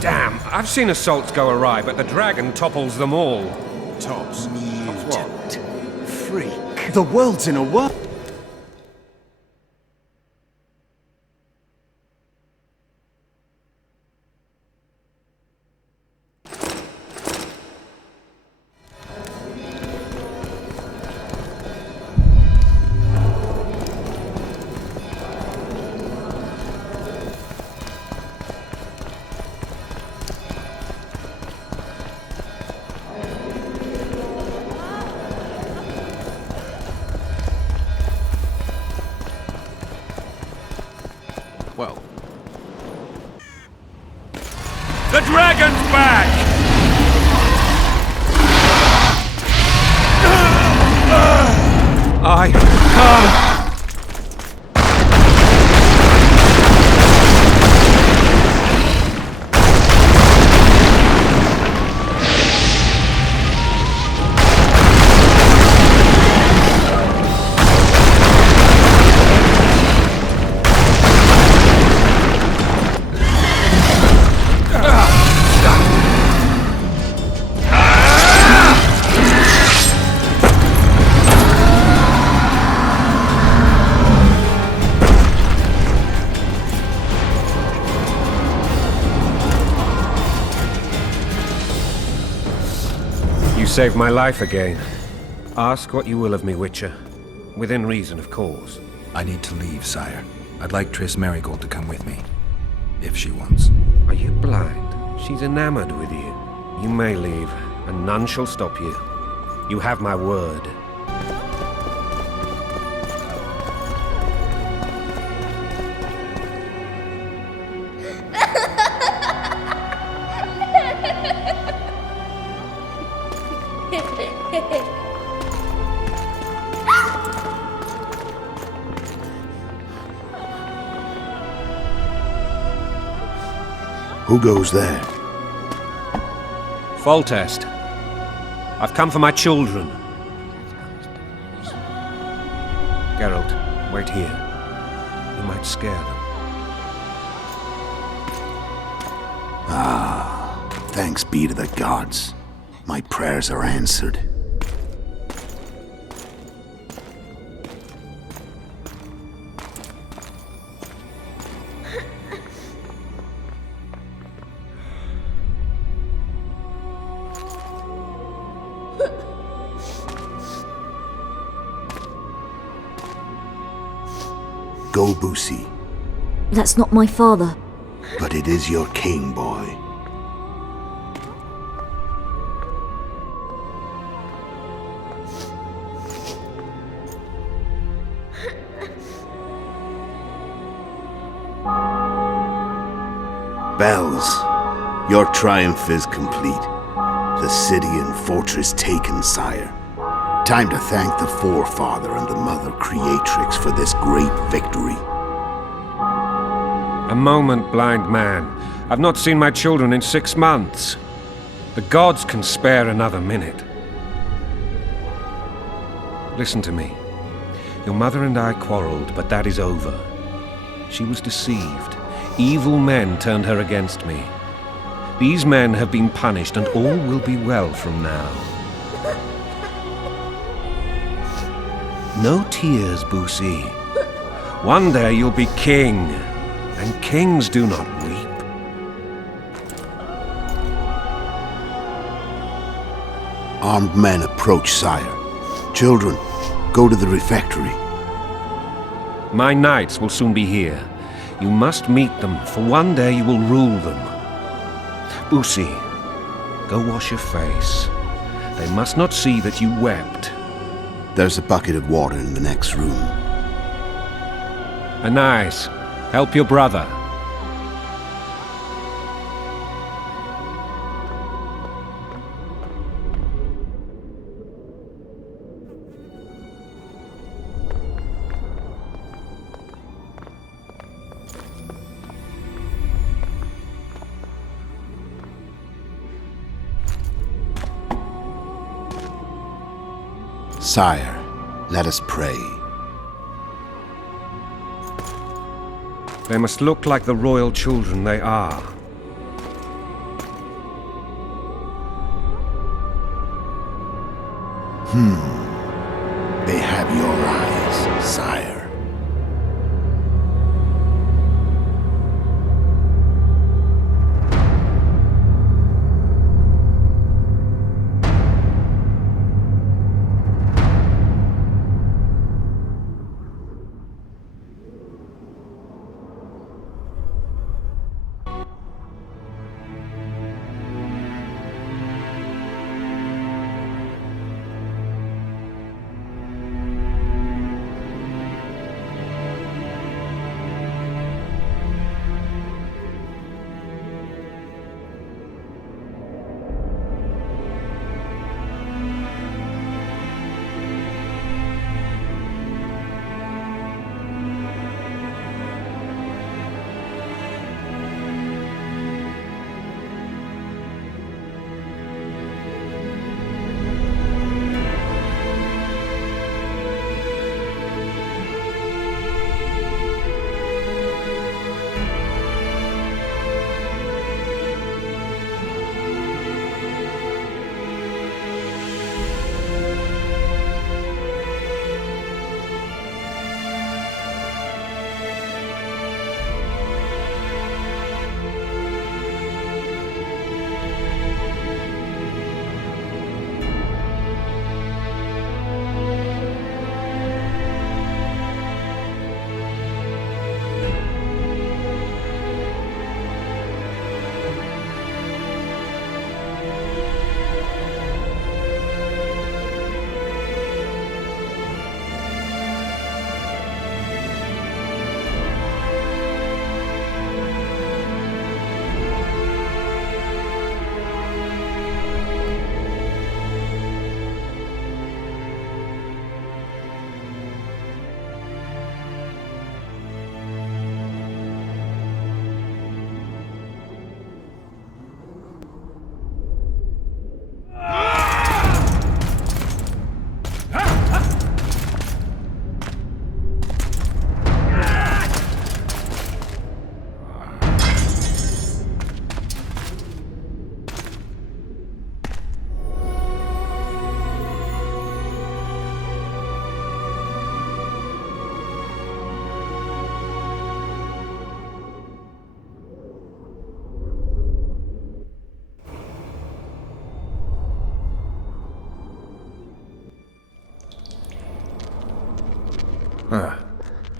Damn, I've seen assaults go awry, but the dragon topples them all. Tops. Mutant. Freak. The world's in a whirl. Well. The dragon's back! I can't. You saved my life again. Ask what you will of me, Witcher. Within reason, of course. I need to leave, sire. I'd like Triss Merigold to come with me. If she wants. Are you blind? She's enamored with you. You may leave, and none shall stop you. You have my word. Who goes there? Foltest. I've come for my children. Geralt, wait here. You might scare them. Ah, thanks be to the gods. My prayers are answered. Go, Boussy. That's not my father. But it is your king, boy. bells. Your triumph is complete. The city and fortress taken, sire. Time to thank the Forefather and the Mother Creatrix for this great victory. A moment, blind man. I've not seen my children in 6 months. The gods can spare another minute. Listen to me. Your mother and I quarreled, but that is over. She was deceived. Evil men turned her against me. These men have been punished, and all will be well from now. No tears, Boosie. One day you'll be king, and kings do not weep. Armed men approach, sire. Children, go to the refectory. My knights will soon be here. You must meet them, for one day you will rule them. Boosie, go wash your face. They must not see that you wept. There's a bucket of water in the next room. Anais, help your brother. Sire, let us pray. They must look like the royal children they are. They have your eyes, sire.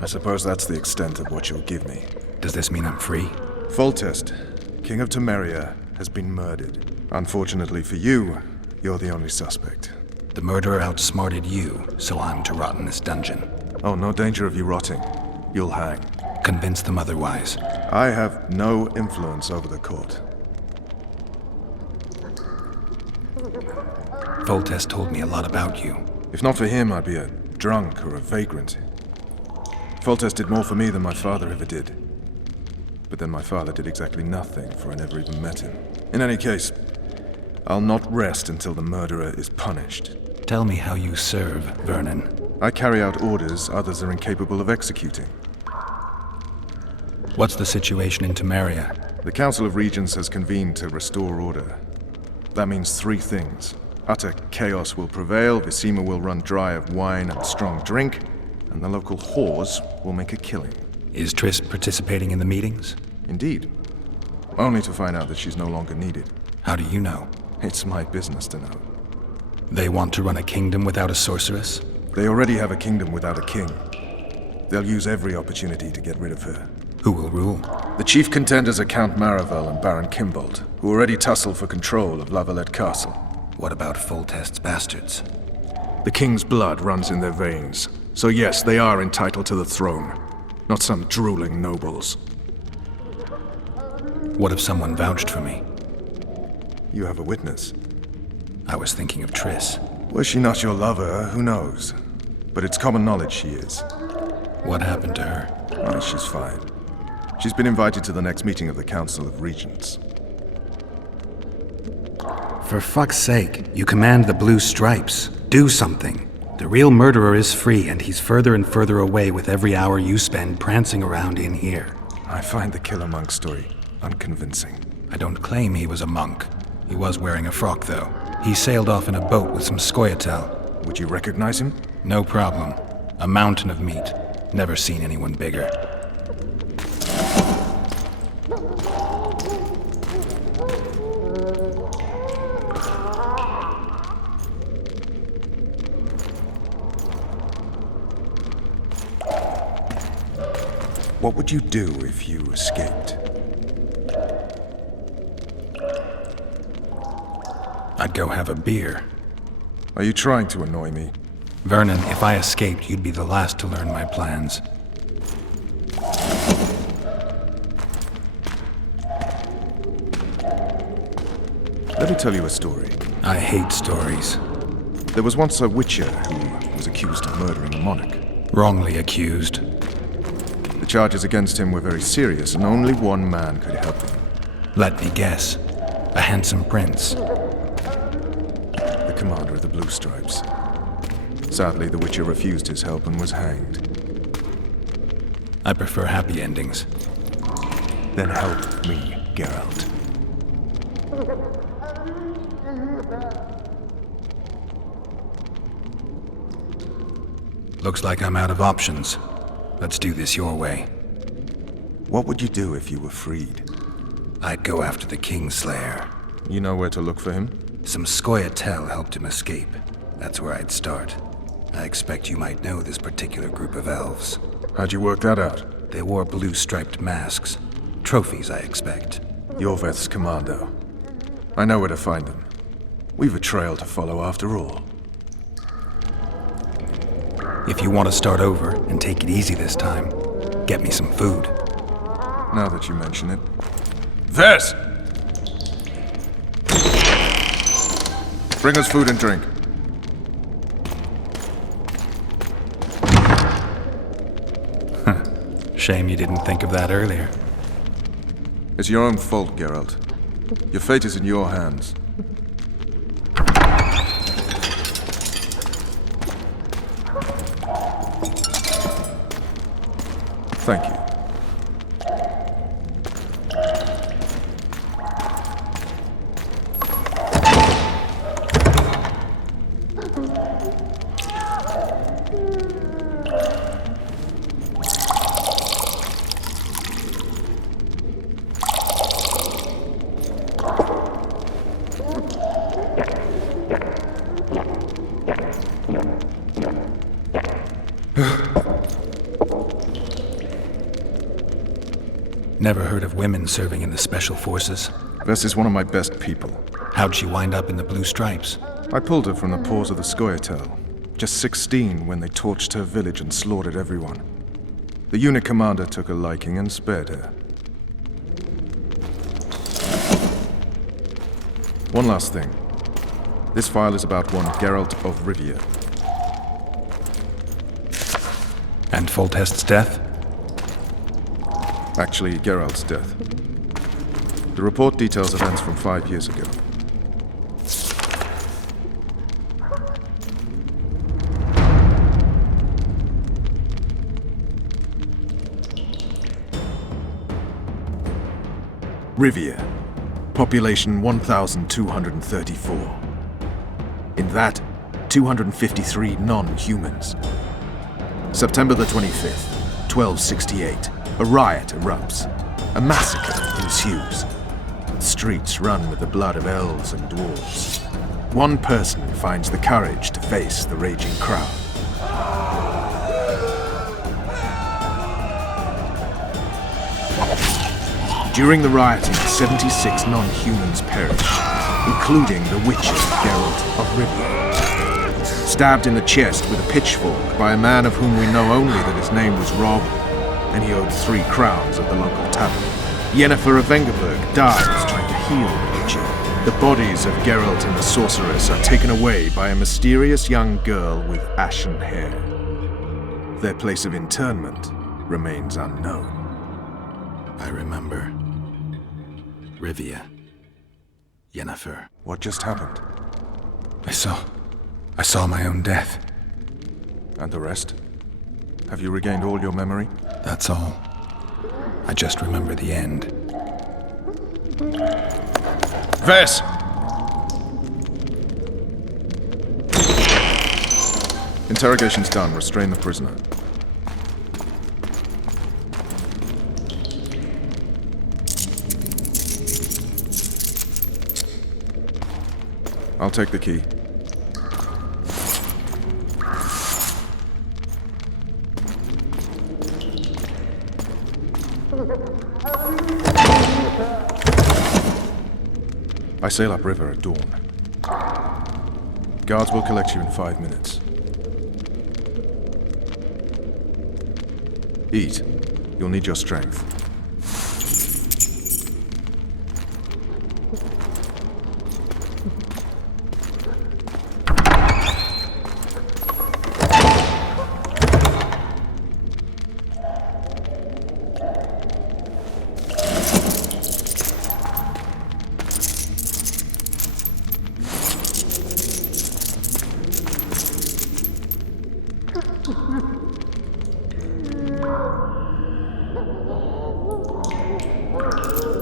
I suppose that's the extent of what you'll give me. Does this mean I'm free? Foltest, King of Temeria, has been murdered. Unfortunately for you, you're the only suspect. The murderer outsmarted you, so I'm to rot in this dungeon. Oh, no danger of you rotting. You'll hang. Convince them otherwise. I have no influence over the court. Foltest told me a lot about you. If not for him, I'd be a drunk or a vagrant. Foltest did more for me than my father ever did. But then my father did exactly nothing, for I never even met him. In any case, I'll not rest until the murderer is punished. Tell me how you serve, Vernon. I carry out orders others are incapable of executing. What's the situation in Temeria? The Council of Regents has convened to restore order. That means 3 things. Utter chaos will prevail, Visima will run dry of wine and strong drink, and the local whores will make a killing. Is Triss participating in the meetings? Indeed. Only to find out that she's no longer needed. How do you know? It's my business to know. They want to run a kingdom without a sorceress? They already have a kingdom without a king. They'll use every opportunity to get rid of her. Who will rule? The chief contenders are Count Maravel and Baron Kimbold, who already tussle for control of La Valett Castle. What about Foltest's bastards? The king's blood runs in their veins, so yes, they are entitled to the throne. Not some drooling nobles. What if someone vouched for me? You have a witness. I was thinking of Triss. Was she not your lover? Who knows? But it's common knowledge she is. What happened to her? Oh, she's fine. She's been invited to the next meeting of the Council of Regents. For fuck's sake, you command the Blue Stripes. Do something. The real murderer is free, and he's further and further away with every hour you spend prancing around in here. I find the Killer Monk story unconvincing. I don't claim he was a monk. He was wearing a frock, though. He sailed off in a boat with some Scoia'tael. Would you recognize him? No problem. A mountain of meat. Never seen anyone bigger. What would you do if you escaped? I'd go have a beer. Are you trying to annoy me? Vernon, if I escaped, you'd be the last to learn my plans. Let me tell you a story. I hate stories. There was once a witcher who was accused of murdering a monarch. Wrongly accused. The charges against him were very serious, and only one man could help him. Let me guess. A handsome prince. The commander of the Blue Stripes. Sadly, the witcher refused his help and was hanged. I prefer happy endings. Then help me, Geralt. Looks like I'm out of options. Let's do this your way. What would you do if you were freed? I'd go after the Kingslayer. You know where to look for him? Some Scoia'tael helped him escape. That's where I'd start. I expect you might know this particular group of elves. How'd you work that out? They wore blue-striped masks. Trophies, I expect. Yorveth's commando. I know where to find them. We've a trail to follow after all. If you want to start over and take it easy this time, get me some food. Now that you mention it. Vess! Bring us food and drink. Shame you didn't think of that earlier. It's your own fault, Geralt. Your fate is in your hands. Thank you. Never heard of women serving in the Special Forces. Vess is one of my best people. How'd she wind up in the Blue Stripes? I pulled her from the paws of the Scoia'tael. Just 16 when they torched her village and slaughtered everyone. The unit commander took a liking and spared her. One last thing. This file is about one Geralt of Rivia. And Foltest's death? Actually, Geralt's death. The report details events from 5 years ago. Rivia. Population 1,234. In that, 253 non-humans. September the 25th, 1268. A riot erupts. A massacre ensues. The streets run with the blood of elves and dwarves. One person finds the courage to face the raging crowd. During the rioting, 76 non-humans perished, including the witcher Geralt of Rivia. Stabbed in the chest with a pitchfork by a man of whom we know only that his name was Rob, and he owed 3 crowns at the local tavern. Yennefer of Vengerberg dies trying to heal the witcher. The bodies of Geralt and the sorceress are taken away by a mysterious young girl with ashen hair. Their place of interment remains unknown. I remember. Rivia. Yennefer. What just happened? I saw my own death. And the rest? Have you regained all your memory? That's all. I just remember the end. Ves! Interrogation's done. Restrain the prisoner. I'll take the key. I sail upriver at dawn. Guards will collect you in 5 minutes. Eat. You'll need your strength.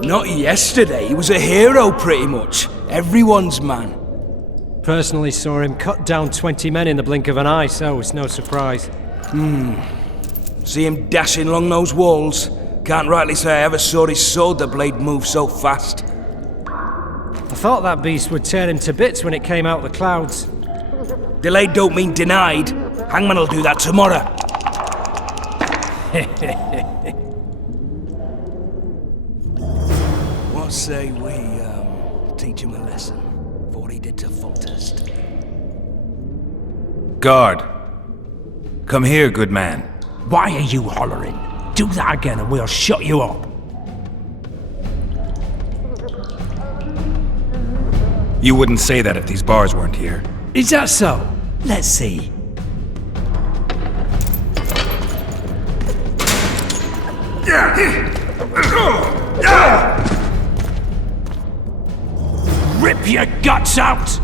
Not yesterday, he was a hero pretty much. Everyone's man. Personally saw him cut down 20 men in the blink of an eye, so it's no surprise. See him dashing along those walls. Can't rightly say I ever saw his sword blade move so fast. I thought that beast would tear him to bits when it came out of the clouds. Delayed don't mean denied. Hangman'll do that tomorrow. What say we, teach him a lesson for what he did to Foltest? Guard! Come here, good man. Why are you hollering? Do that again and we'll shut you up. You wouldn't say that if these bars weren't here. Is that so? Let's see. Rip your guts out!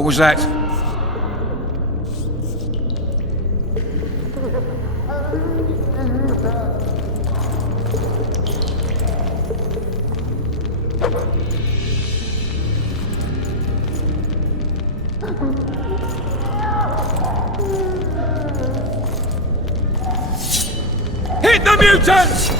What was that? Hit the mutants!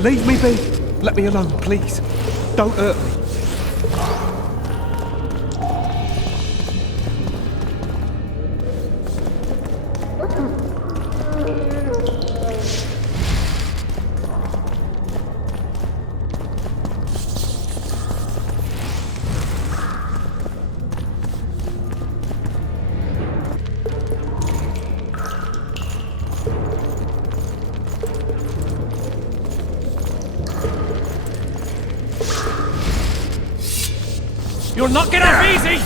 Leave me be. Let me alone, please. Don't hurt me. You'll not get off easy!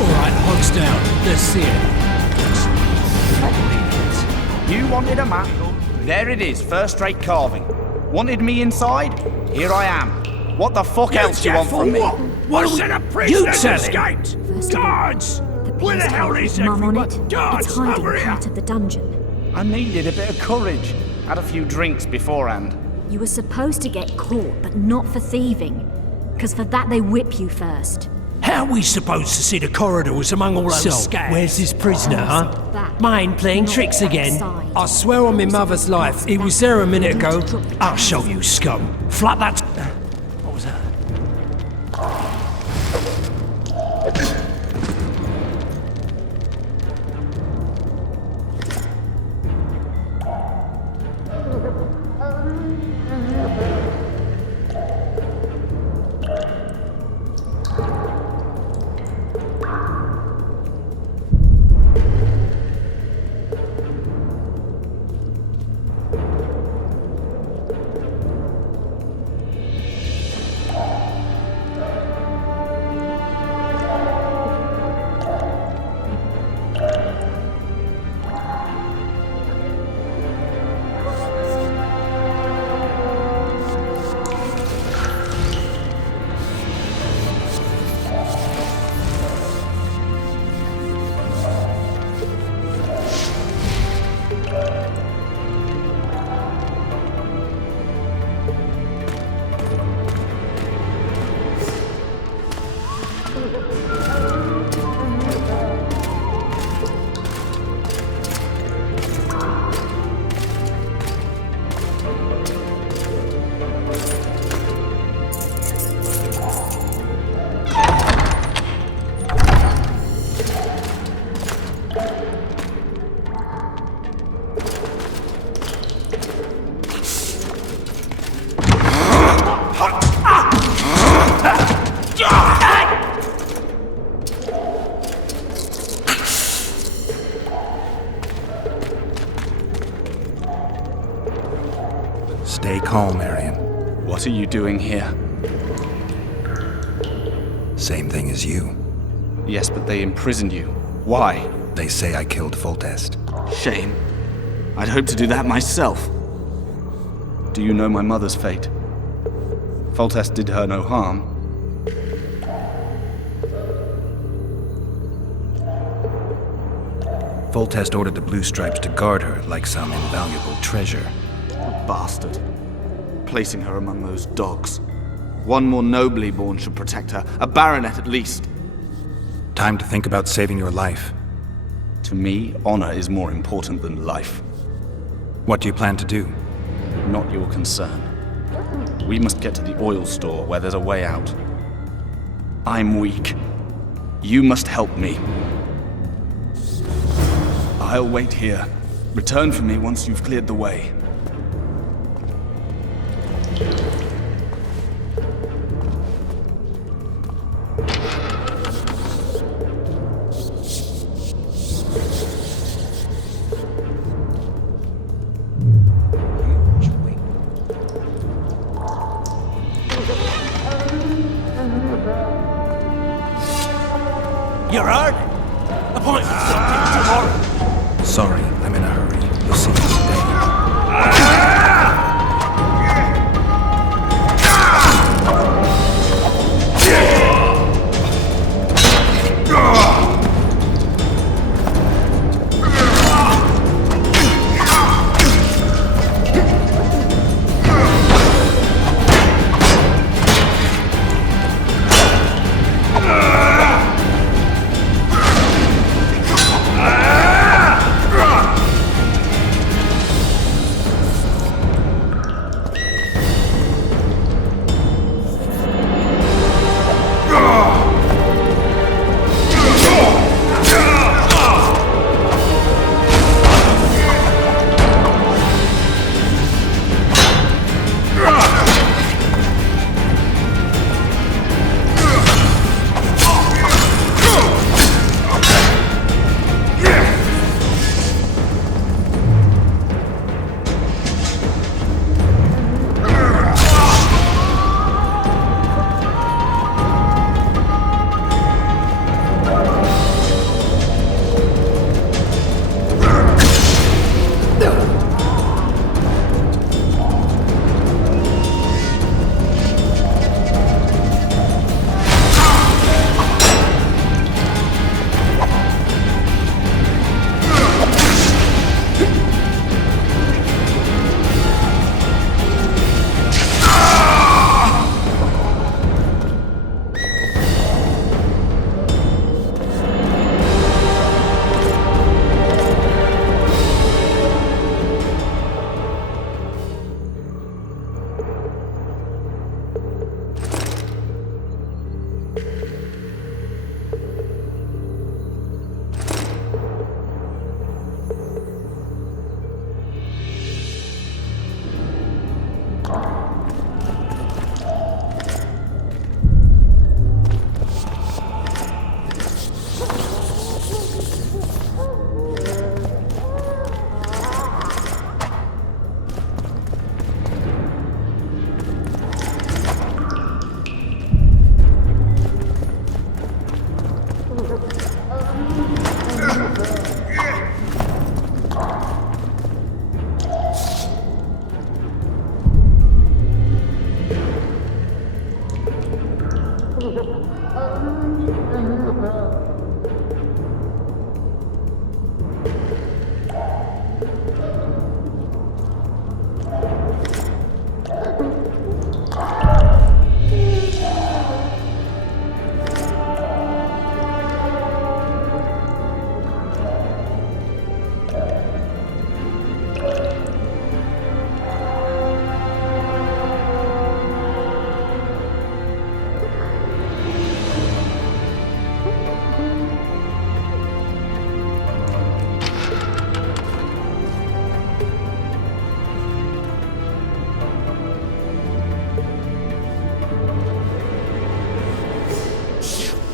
Alright, hogs down. Let's see it. You wanted a map? There it is, first-rate carving. Wanted me inside? Here I am. What the fuck else do you want from me? What set of prisoners escaped? Guards! Where the hell is everybody? Guards, It's hiding over here! part of the dungeon. I needed a bit of courage. Had a few drinks beforehand. You were supposed to get caught, but not for thieving. Because for that they whip you first. How are we supposed to see the corridors among all those scabs? Where's this prisoner, huh? Mine playing tricks again? I swear on my mother's life, he was there a minute ago. I'll show you, scum. Flat that... What was that? Stay calm, Aryan. What are you doing here? Same thing as you. Yes, but they imprisoned you. Why? They say I killed Foltest. Shame. I'd hoped to do that myself. Do you know my mother's fate? Foltest did her no harm. Foltest ordered the Blue Stripes to guard her like some invaluable treasure. Bastard. Placing her among those dogs. One more nobly born should protect her. A baronet at least. Time to think about saving your life. To me, honor is more important than life. What do you plan to do? Not your concern. We must get to the oil store where there's a way out. I'm weak. You must help me. I'll wait here. Return for me once you've cleared the way. You're hurt? Appointment tomorrow. Sorry, I'm in a hurry. You'll see me today.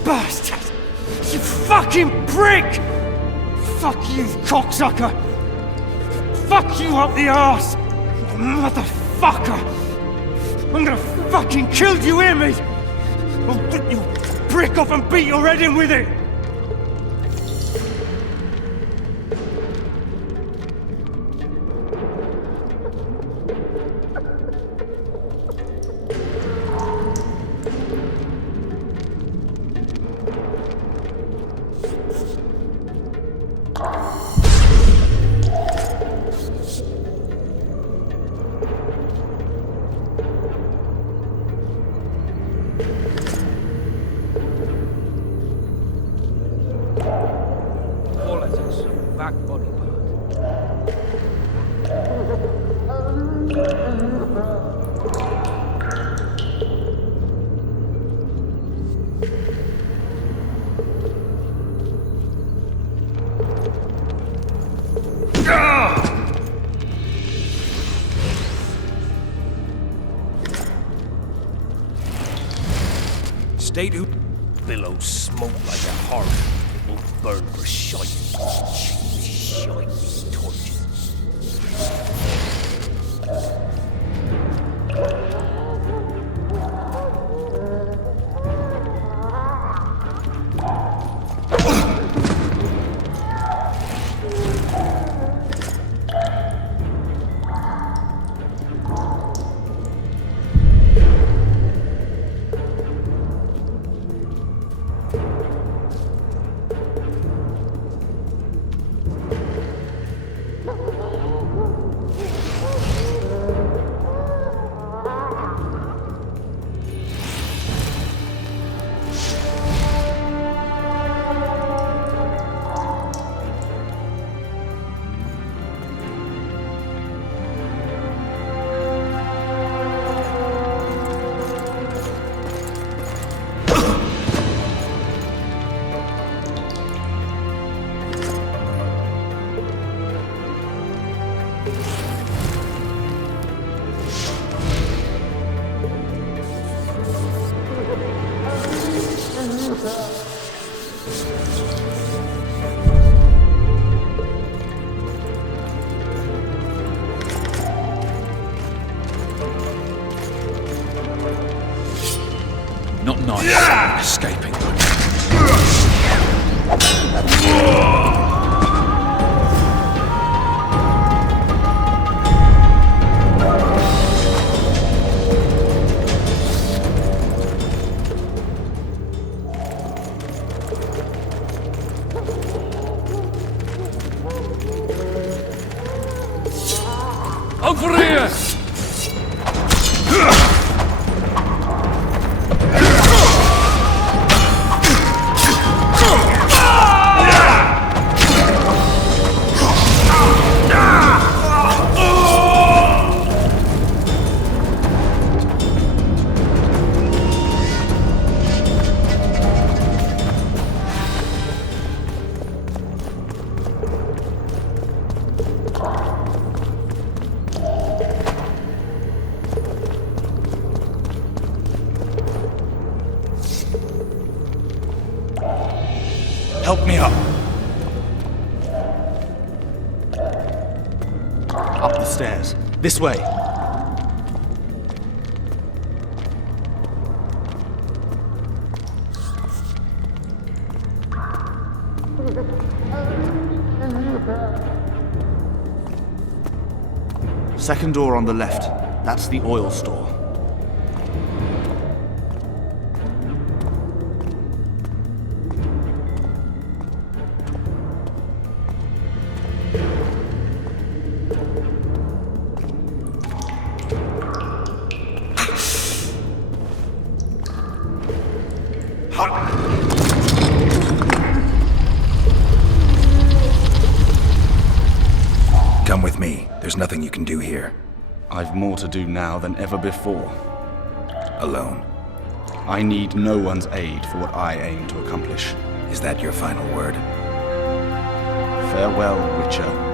Bastard! You fucking prick! Fuck you, cocksucker! Fuck you up the arse! Motherfucker! I'm gonna fucking kill you, hear me? I'll rip your brick off and beat your head in with it! Back body part. They do. Billows smoke like a hearth. It will burn for shite. Shite torches. Not nice. Escaping. Over here! Help me up. Up the stairs. This way. Second door on the left. That's the oil store. Come with me. There's nothing you can do here. I've more to do now than ever before. Alone. I need no one's aid for what I aim to accomplish. Is that your final word? Farewell, Witcher.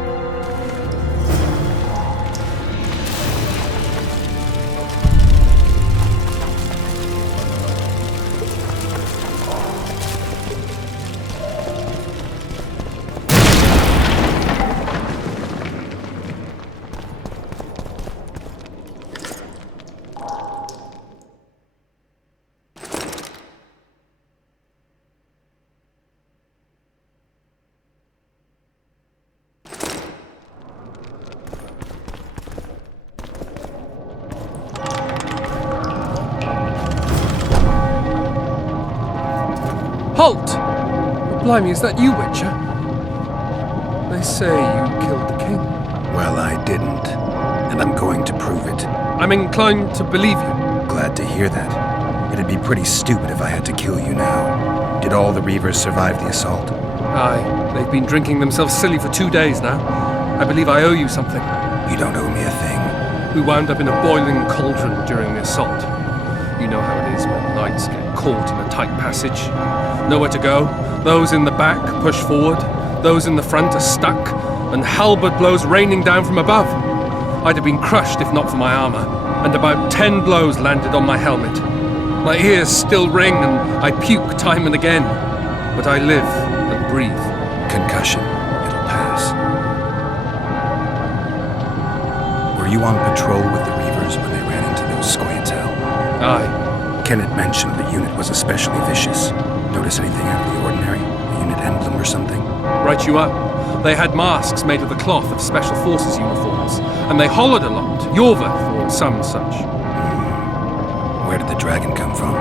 Halt! Blimey, is that you, Witcher? They say you killed the king. Well, I didn't. And I'm going to prove it. I'm inclined to believe you. Glad to hear that. It'd be pretty stupid if I had to kill you now. Did all the Reavers survive the assault? Aye, they've been drinking themselves silly for 2 days now. I believe I owe you something. You don't owe me a thing. We wound up in a boiling cauldron during the assault. You know how it is when knights get caught in a tight passage. Nowhere to go. Those in the back push forward. Those in the front are stuck. And halberd blows raining down from above. I'd have been crushed if not for my armor. And about 10 blows landed on my helmet. My ears still ring and I puke time and again. But I live and breathe. Concussion. It'll pass. Were you on patrol with the Reavers when they ran into those Scoia'tael? Aye. Kenneth mentioned the unit was especially vicious. Notice anything out of the ordinary? A unit emblem or something? Right you up. They had masks made of the cloth of Special Forces uniforms, and they hollered a lot. Yorveth or some such. Where did the dragon come from?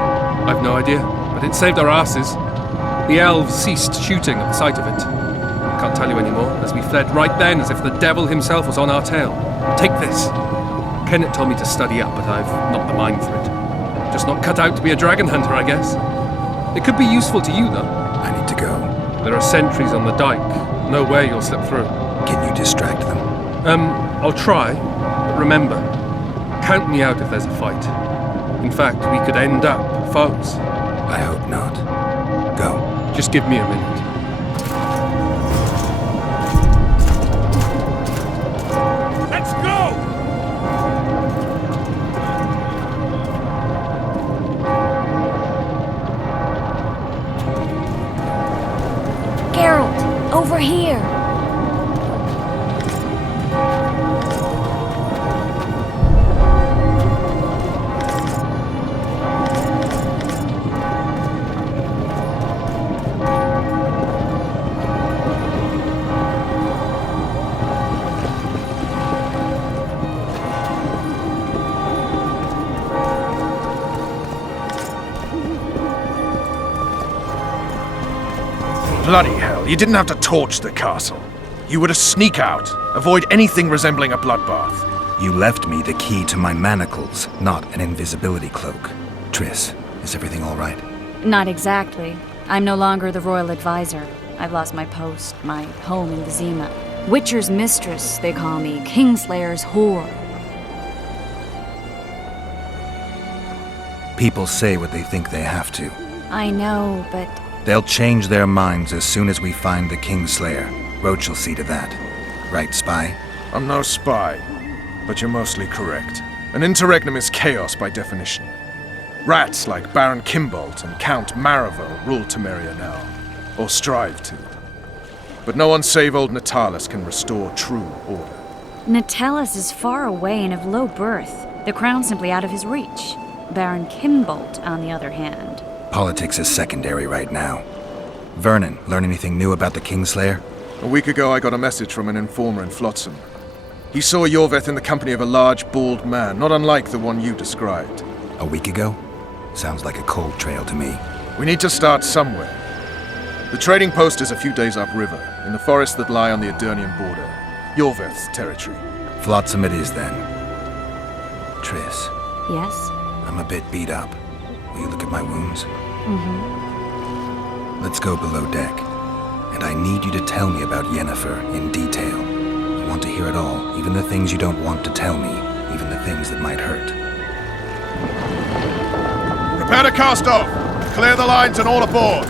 I've no idea, but it saved our asses. The elves ceased shooting at the sight of it. Can't tell you anymore, as we fled right then as if the devil himself was on our tail. Take this. Kenneth told me to study up, but I've not the mind for it. Just not cut out to be a dragon hunter, I guess. It could be useful to you, though. I need to go. There are sentries on the dike. No way you'll slip through. Can you distract them? I'll try, but remember, count me out if there's a fight. In fact, we could end up foes. I hope not. Go. Just give me a minute. Let's go! Geralt, over here. Bloody hell, you didn't have to torch the castle. You were to sneak out, avoid anything resembling a bloodbath. You left me the key to my manacles, not an invisibility cloak. Triss, is everything all right? Not exactly. I'm no longer the royal advisor. I've lost my post, my home in Vizima. Witcher's mistress, they call me. Kingslayer's whore. People say what they think they have to. I know, but... They'll change their minds as soon as we find the Kingslayer. Roach will see to that. Right, spy? I'm no spy, but you're mostly correct. An interregnum is chaos by definition. Rats like Baron Kimbolt and Count Maravel rule Temeria now, or strive to. But no one save old Natalis can restore true order. Natalis is far away and of low birth. The crown's simply out of his reach. Baron Kimbolt, on the other hand. Politics is secondary right now. Vernon, learn anything new about the Kingslayer? A week ago I got a message from an informer in Flotsam. He saw Yorveth in the company of a large, bald man, not unlike the one you described. A week ago? Sounds like a cold trail to me. We need to start somewhere. The trading post is a few days upriver, in the forests that lie on the Adernian border. Yorveth's territory. Flotsam it is, then. Triss. Yes? I'm a bit beat up. Will you look at my wounds? Mm-hmm. Let's go below deck. And I need you to tell me about Yennefer in detail. I want to hear it all, even the things you don't want to tell me, even the things that might hurt. Prepare to cast off! Clear the lines and all aboard!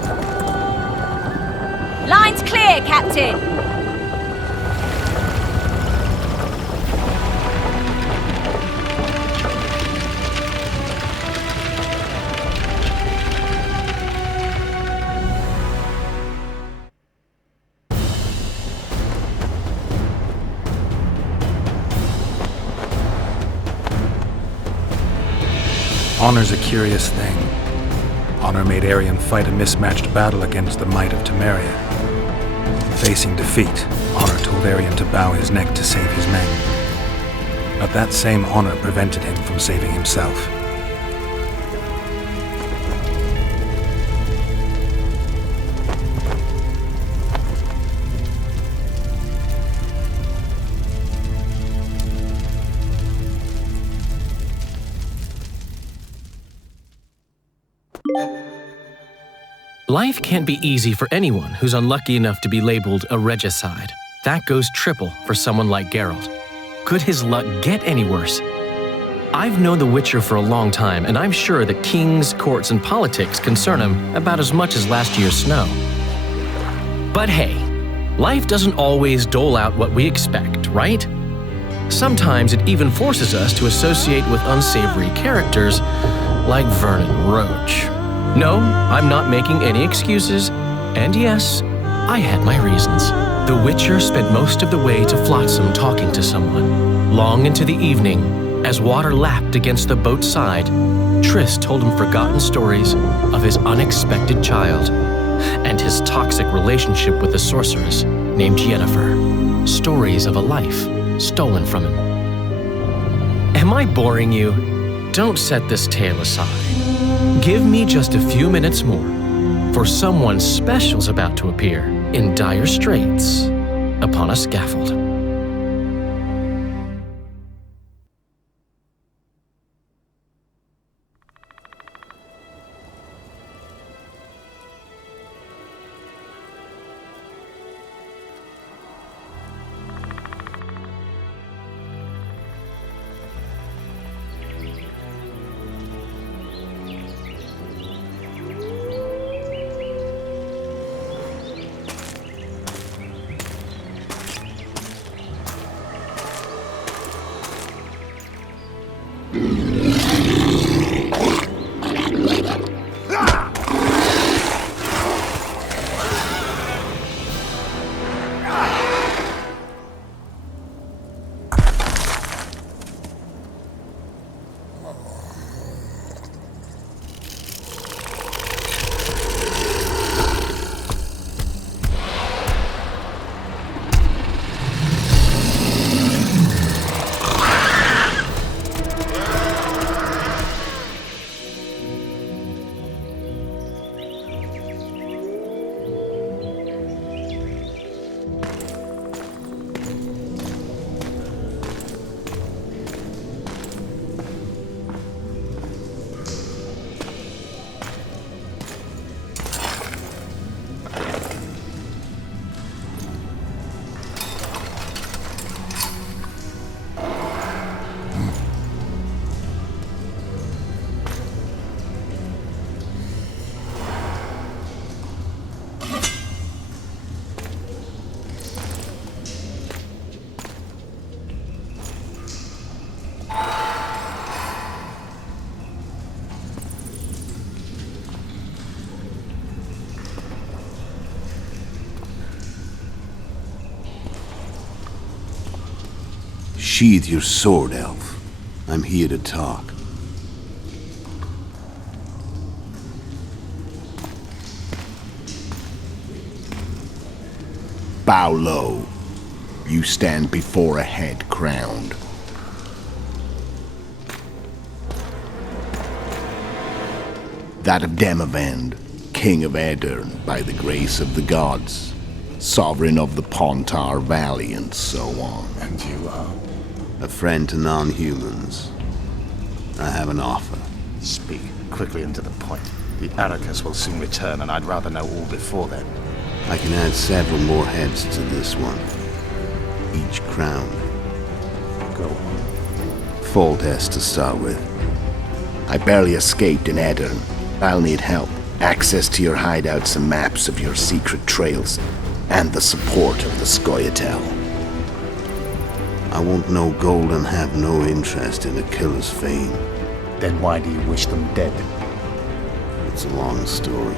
Lines clear, Captain! Honor's a curious thing. Honor made Aryan fight a mismatched battle against the might of Temeria. Facing defeat, Honor told Aryan to bow his neck to save his men. But that same honor prevented him from saving himself. Life can't be easy for anyone who's unlucky enough to be labeled a regicide. That goes triple for someone like Geralt. Could his luck get any worse? I've known the Witcher for a long time, and I'm sure that kings, courts, and politics concern him about as much as last year's snow. But hey, life doesn't always dole out what we expect, right? Sometimes it even forces us to associate with unsavory characters, like Vernon Roach. No, I'm not making any excuses, and yes, I had my reasons. The Witcher spent most of the way to Flotsam talking to someone. Long into the evening, as water lapped against the boat's side, Triss told him forgotten stories of his unexpected child and his toxic relationship with a sorceress named Yennefer. Stories of a life stolen from him. Am I boring you? Don't set this tale aside. Give me just a few minutes more, for someone special's about to appear in dire straits upon a scaffold. Sheathe your sword, elf. I'm here to talk. Bow low. You stand before a head crowned. That of Demavend, King of Aedirn, by the grace of the gods, sovereign of the Pontar Valley, and so on. And you are? A friend to non-humans. I have an offer. Speak quickly and to the point. The Arrakis will soon return, and I'd rather know all before then. I can add several more heads to this one. Each crowned. Go on. Foltest to start with. I barely escaped in Aedirn. I'll need help. Access to your hideouts and maps of your secret trails, and the support of the Scoia'tael. I want no gold and have no interest in a killer's fame. Then why do you wish them dead? It's a long story.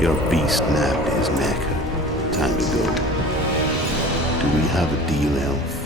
Your beast nabbed his neck. Time to go. Do we have a deal, elf?